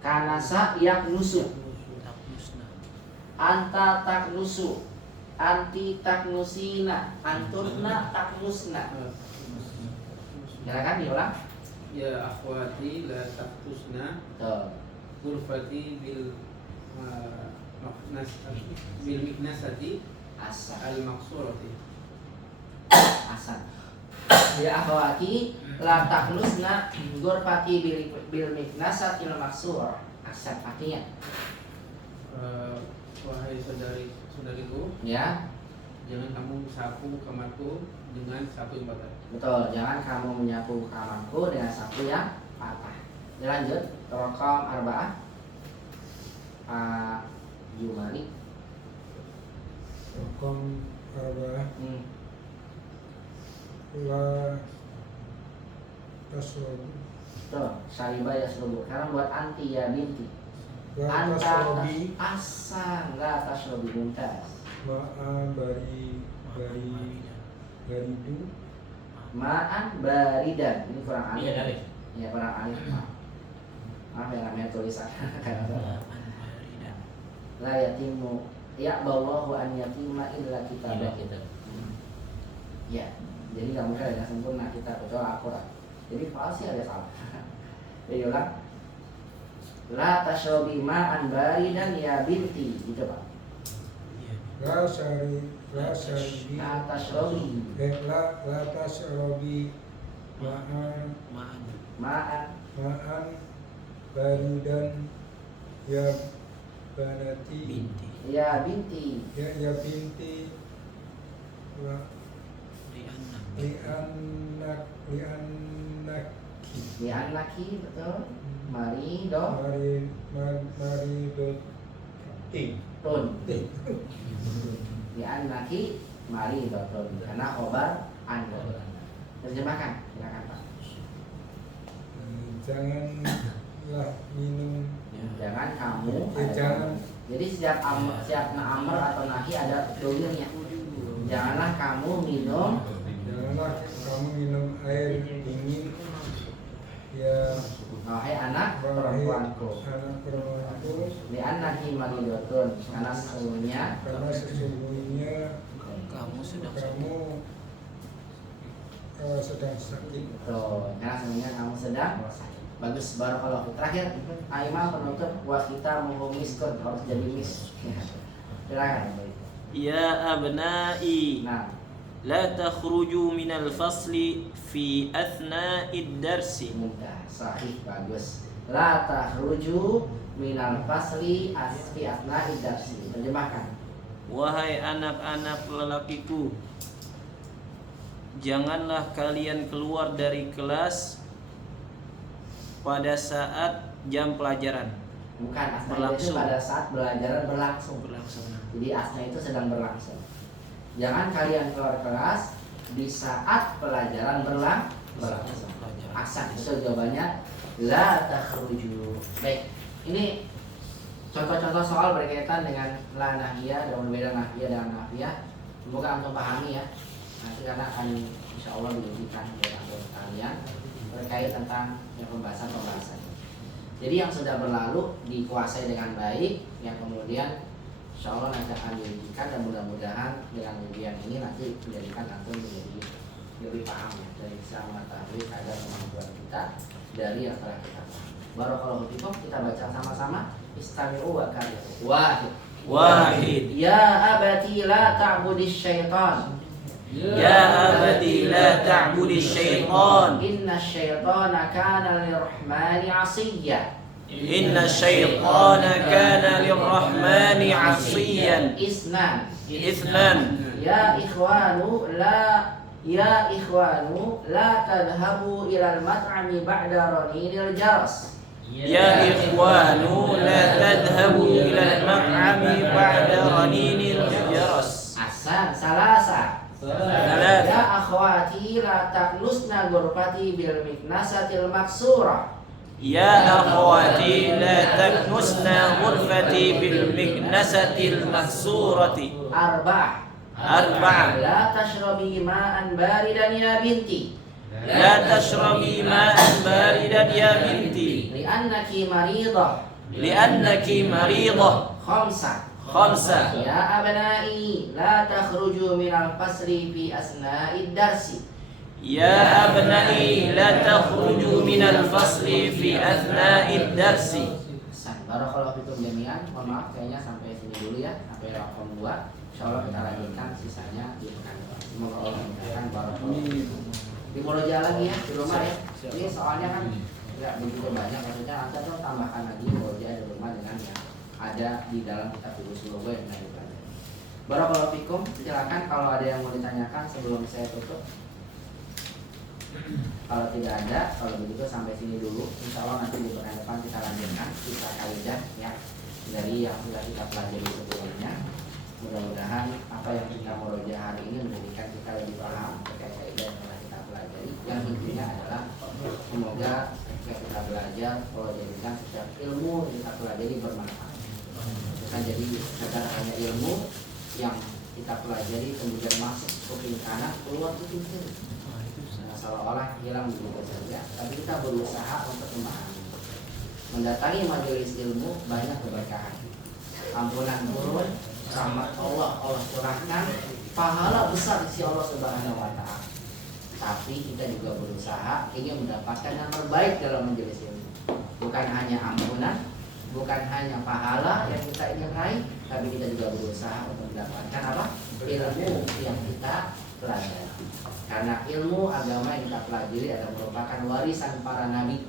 Kanasa yang nusuk. Anta taknusu. Anti taknusina. Antunna taknusna. Silakan diulang. Ya akhwati la taktusna. Ghurfati bil miknasati al maksurati. Hasan. Ya akhwati la taknusna ghurfati bil miknasati al maksur. Hasan artinya. Wahai saudariku, ya, jangan kamu sapu kamarku dengan sapu yang patah. Betul, jangan kamu menyapu kamarku dengan sapu yang patah. Dilanjut, rokam arba'ah. Jumali. Rokam arba'ah. La tasrobu. Betul, syariba yasrobu. Karena buat anti ya binti. La tasrobi. Asan la tasrobi mumtaz. Ma'a baridu. Ma'an baridan. Ini kurang alif. Iya, Ya, kurang alif. Maaf ya, namanya tulisan. La yatimu ya'ballahu an yatima illa kitabah. Ya, jadi nggak mungkin ada sempurna kita kecuali Al-Quran. Jadi pasti ada salah. Jadi ulang. La tashrobi ma'an baridan ya binti, gitu Pak. La tashrobi la tashrobi ma'an baridan ya banati binti ya binti li'annaki betul. Marido tun li'annaki maridotun karena khobar anda. Terjemahkan, silakan Pak. Janganlah minum. Jangan kamu. Jangan. Jadi setiap amr atau nahi ada domirnya. Janganlah kamu minum. Janganlah kamu minum air dingin. Ya. Wahai anak perempuanku. Anak perempuanku. Li'annaki maridotun karena sesungguhnya kamu sedang sakit. Tuh, karena sebenarnya kamu sedang bagus. Barakallahu. Terakhir, Imam penutup wa kita muhmiskun, harus jadi mis. Silakan. Ya abna'i, Nah, la takhruju minal fasli fi athna'id darsi. mudah, sahih, bagus. La tahruju minal fasli asfi asna'i darsi. Terjemahkan. Wahai anak-anak lelakiku, janganlah kalian keluar dari kelas pada saat jam pelajaran. Bukan, asna itu Berlangsung. pada saat belajaran berlangsung. Jadi asna itu sedang berlangsung. Jangan kalian keluar kelas di saat pelajaran berlangsung. Asal itu jawabannya la takhruju. Baik, ini contoh-contoh soal berkaitan dengan la nahiyah dan berbeda nahiyah dengan nafiyah. Semoga antum pahami ya. Nanti karena akan insya Allah diujikan oleh antum kalian terkait tentang pembahasan-pembahasan. Jadi yang sudah berlalu dikuasai dengan baik, yang kemudian insya Allah nanti akan diujikan dan mudah-mudahan dengan ujian ini nanti menjadikan antum menjadi lebih paham ya, dan bisa mengetahui kadar kemampuan kita dari yang telah kita paham. Barakallahu fikum, kita baca sama-sama. Istami'u wa karihu. Wahid. Ya abati la ta'budis syaitan. Ya abati la ta'budis syaitan. Inna syaitana kana lirrahmani asiyya. Inna syaitana kana lirrahmani asiyan. Isnan. Ya ikhwanu la tadhabu ilal mat'ami ba'da raninil jaras. Ya ikhwanu la tadhabu ilal mat'ami ba'da raninil jaras. Ahsan. Salasa. Ya akhwati la taklusna ghurfati bil miknasatil maksurah. Ya akhwati la taknusna ghurfati bil miknasatil maksurati. Arba'ah. La tashrabi ma'an baridan ya binti. La tashrabi ma'an baridan ya binti. Li'annaki maridah. Li'annaki maridah. Khamsa. Ya abnai la takhruju minal fasli fi asna'id darsi. Ya abnai la takhruju minal fasli fi athna'id darsi. Barakallahu fikum jami'an. Mohon maaf kayaknya sampai sini dulu ya, sampai rakaam 2. Insyaallah kita lanjutkan sisanya di pekan depan. Semoga Allah memudahkan. Barakallahu fikum. Di Murojaah lagi ya di rumah ya. Ini soalnya kan enggak begitu banyak, maksudnya Anda tuh tambahkan lagi Murojaah di rumah dengan yang ada di dalam kitab usul logo yang pernah dipelajari. Barakallahu fikum. Silakan kalau ada yang mau ditanyakan sebelum saya tutup. Kalau tidak ada, kalau begitu sampai sini dulu. Insya Allah nanti di pekan depan kita lanjutkan kisah kaidah ya dari yang sudah kita pelajari sebelumnya. Mudah-mudahan apa yang kita murojaah hari ini menjadikan kita lebih paham terkait kaidah yang telah kita pelajari. Yang intinya adalah semoga ketika kita belajar, kalau jadikan setiap ilmu yang kita pelajari bermanfaat. Bukan jadi sekedar hanya ilmu yang kita pelajari kemudian masuk kuping kanan, keluar kuping kiri. Seolah-olah hilang begitu saja, tapi kita berusaha untuk memahami. Mendatangi majelis ilmu banyak keberkahan, ampunan turun, rahmat Allah curahkan, pahala besar di sisi Allah Subhanahu wa Ta'ala. Tapi kita juga berusaha ingin mendapatkan yang terbaik dalam majelis ilmu. Bukan hanya ampunan, bukan hanya pahala yang kita ingin raih, tapi kita juga berusaha untuk mendapatkan apa? Ilmu yang kita pelajari. Karena ilmu agama yang kita pelajari adalah merupakan warisan para nabi.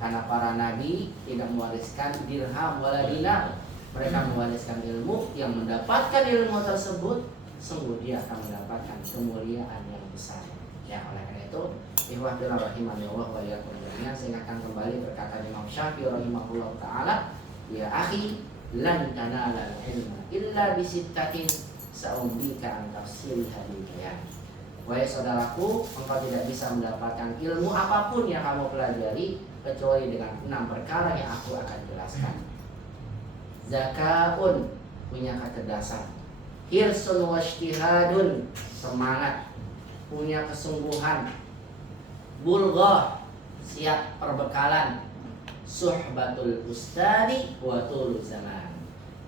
Karena para nabi tidak mewariskan dirham wala dinar. Mereka mewariskan ilmu, yang mendapatkan ilmu tersebut sungguh dia akan mendapatkan kemuliaan yang besar. Ya, oleh karena itu, ikhwah fillah rahimanillah wa iyyakum jami'an, saya akan kembali berkata Imam Syafi'i rahimahullah taala, ya akhi, lan tanalal ilma illa bisittatin sa'umbika an tafsirha bil bayan. Wahai saudaraku, engkau tidak bisa mendapatkan ilmu apapun yang kamu pelajari kecuali dengan 6 perkara yang aku akan jelaskan. Zakaun, punya kecerdasan. Hirsun washtihadun, semangat, punya kesungguhan. Bulghah, siap perbekalan. Suhbatul ustadi wa tulu zaman,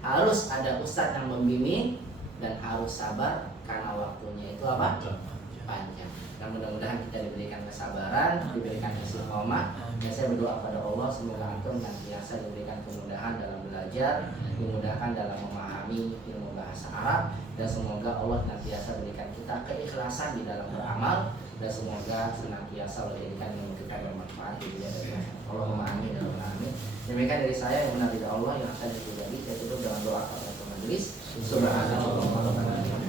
harus ada ustadz yang membimbing dan harus sabar karena waktunya itu apa? Panjang. Dan mudah-mudahan kita diberikan kesabaran, diberikan istiqomah. Dan saya berdoa pada Allah semoga antum senantiasa diberikan kemudahan dalam belajar, dimudahkan dalam memahami ilmu bahasa Arab, dan semoga Allah senantiasa berikan kita keikhlasan di dalam beramal, dan semoga senantiasa Allah jadikan ilmu kita bermanfaat di dunia dan akhirat. Allahumma amin ya rabbal alamin. Demikian dari saya, yang benar dari Allah, yang saya pribadi. Saya tutup dengan doa kafaratul majelis.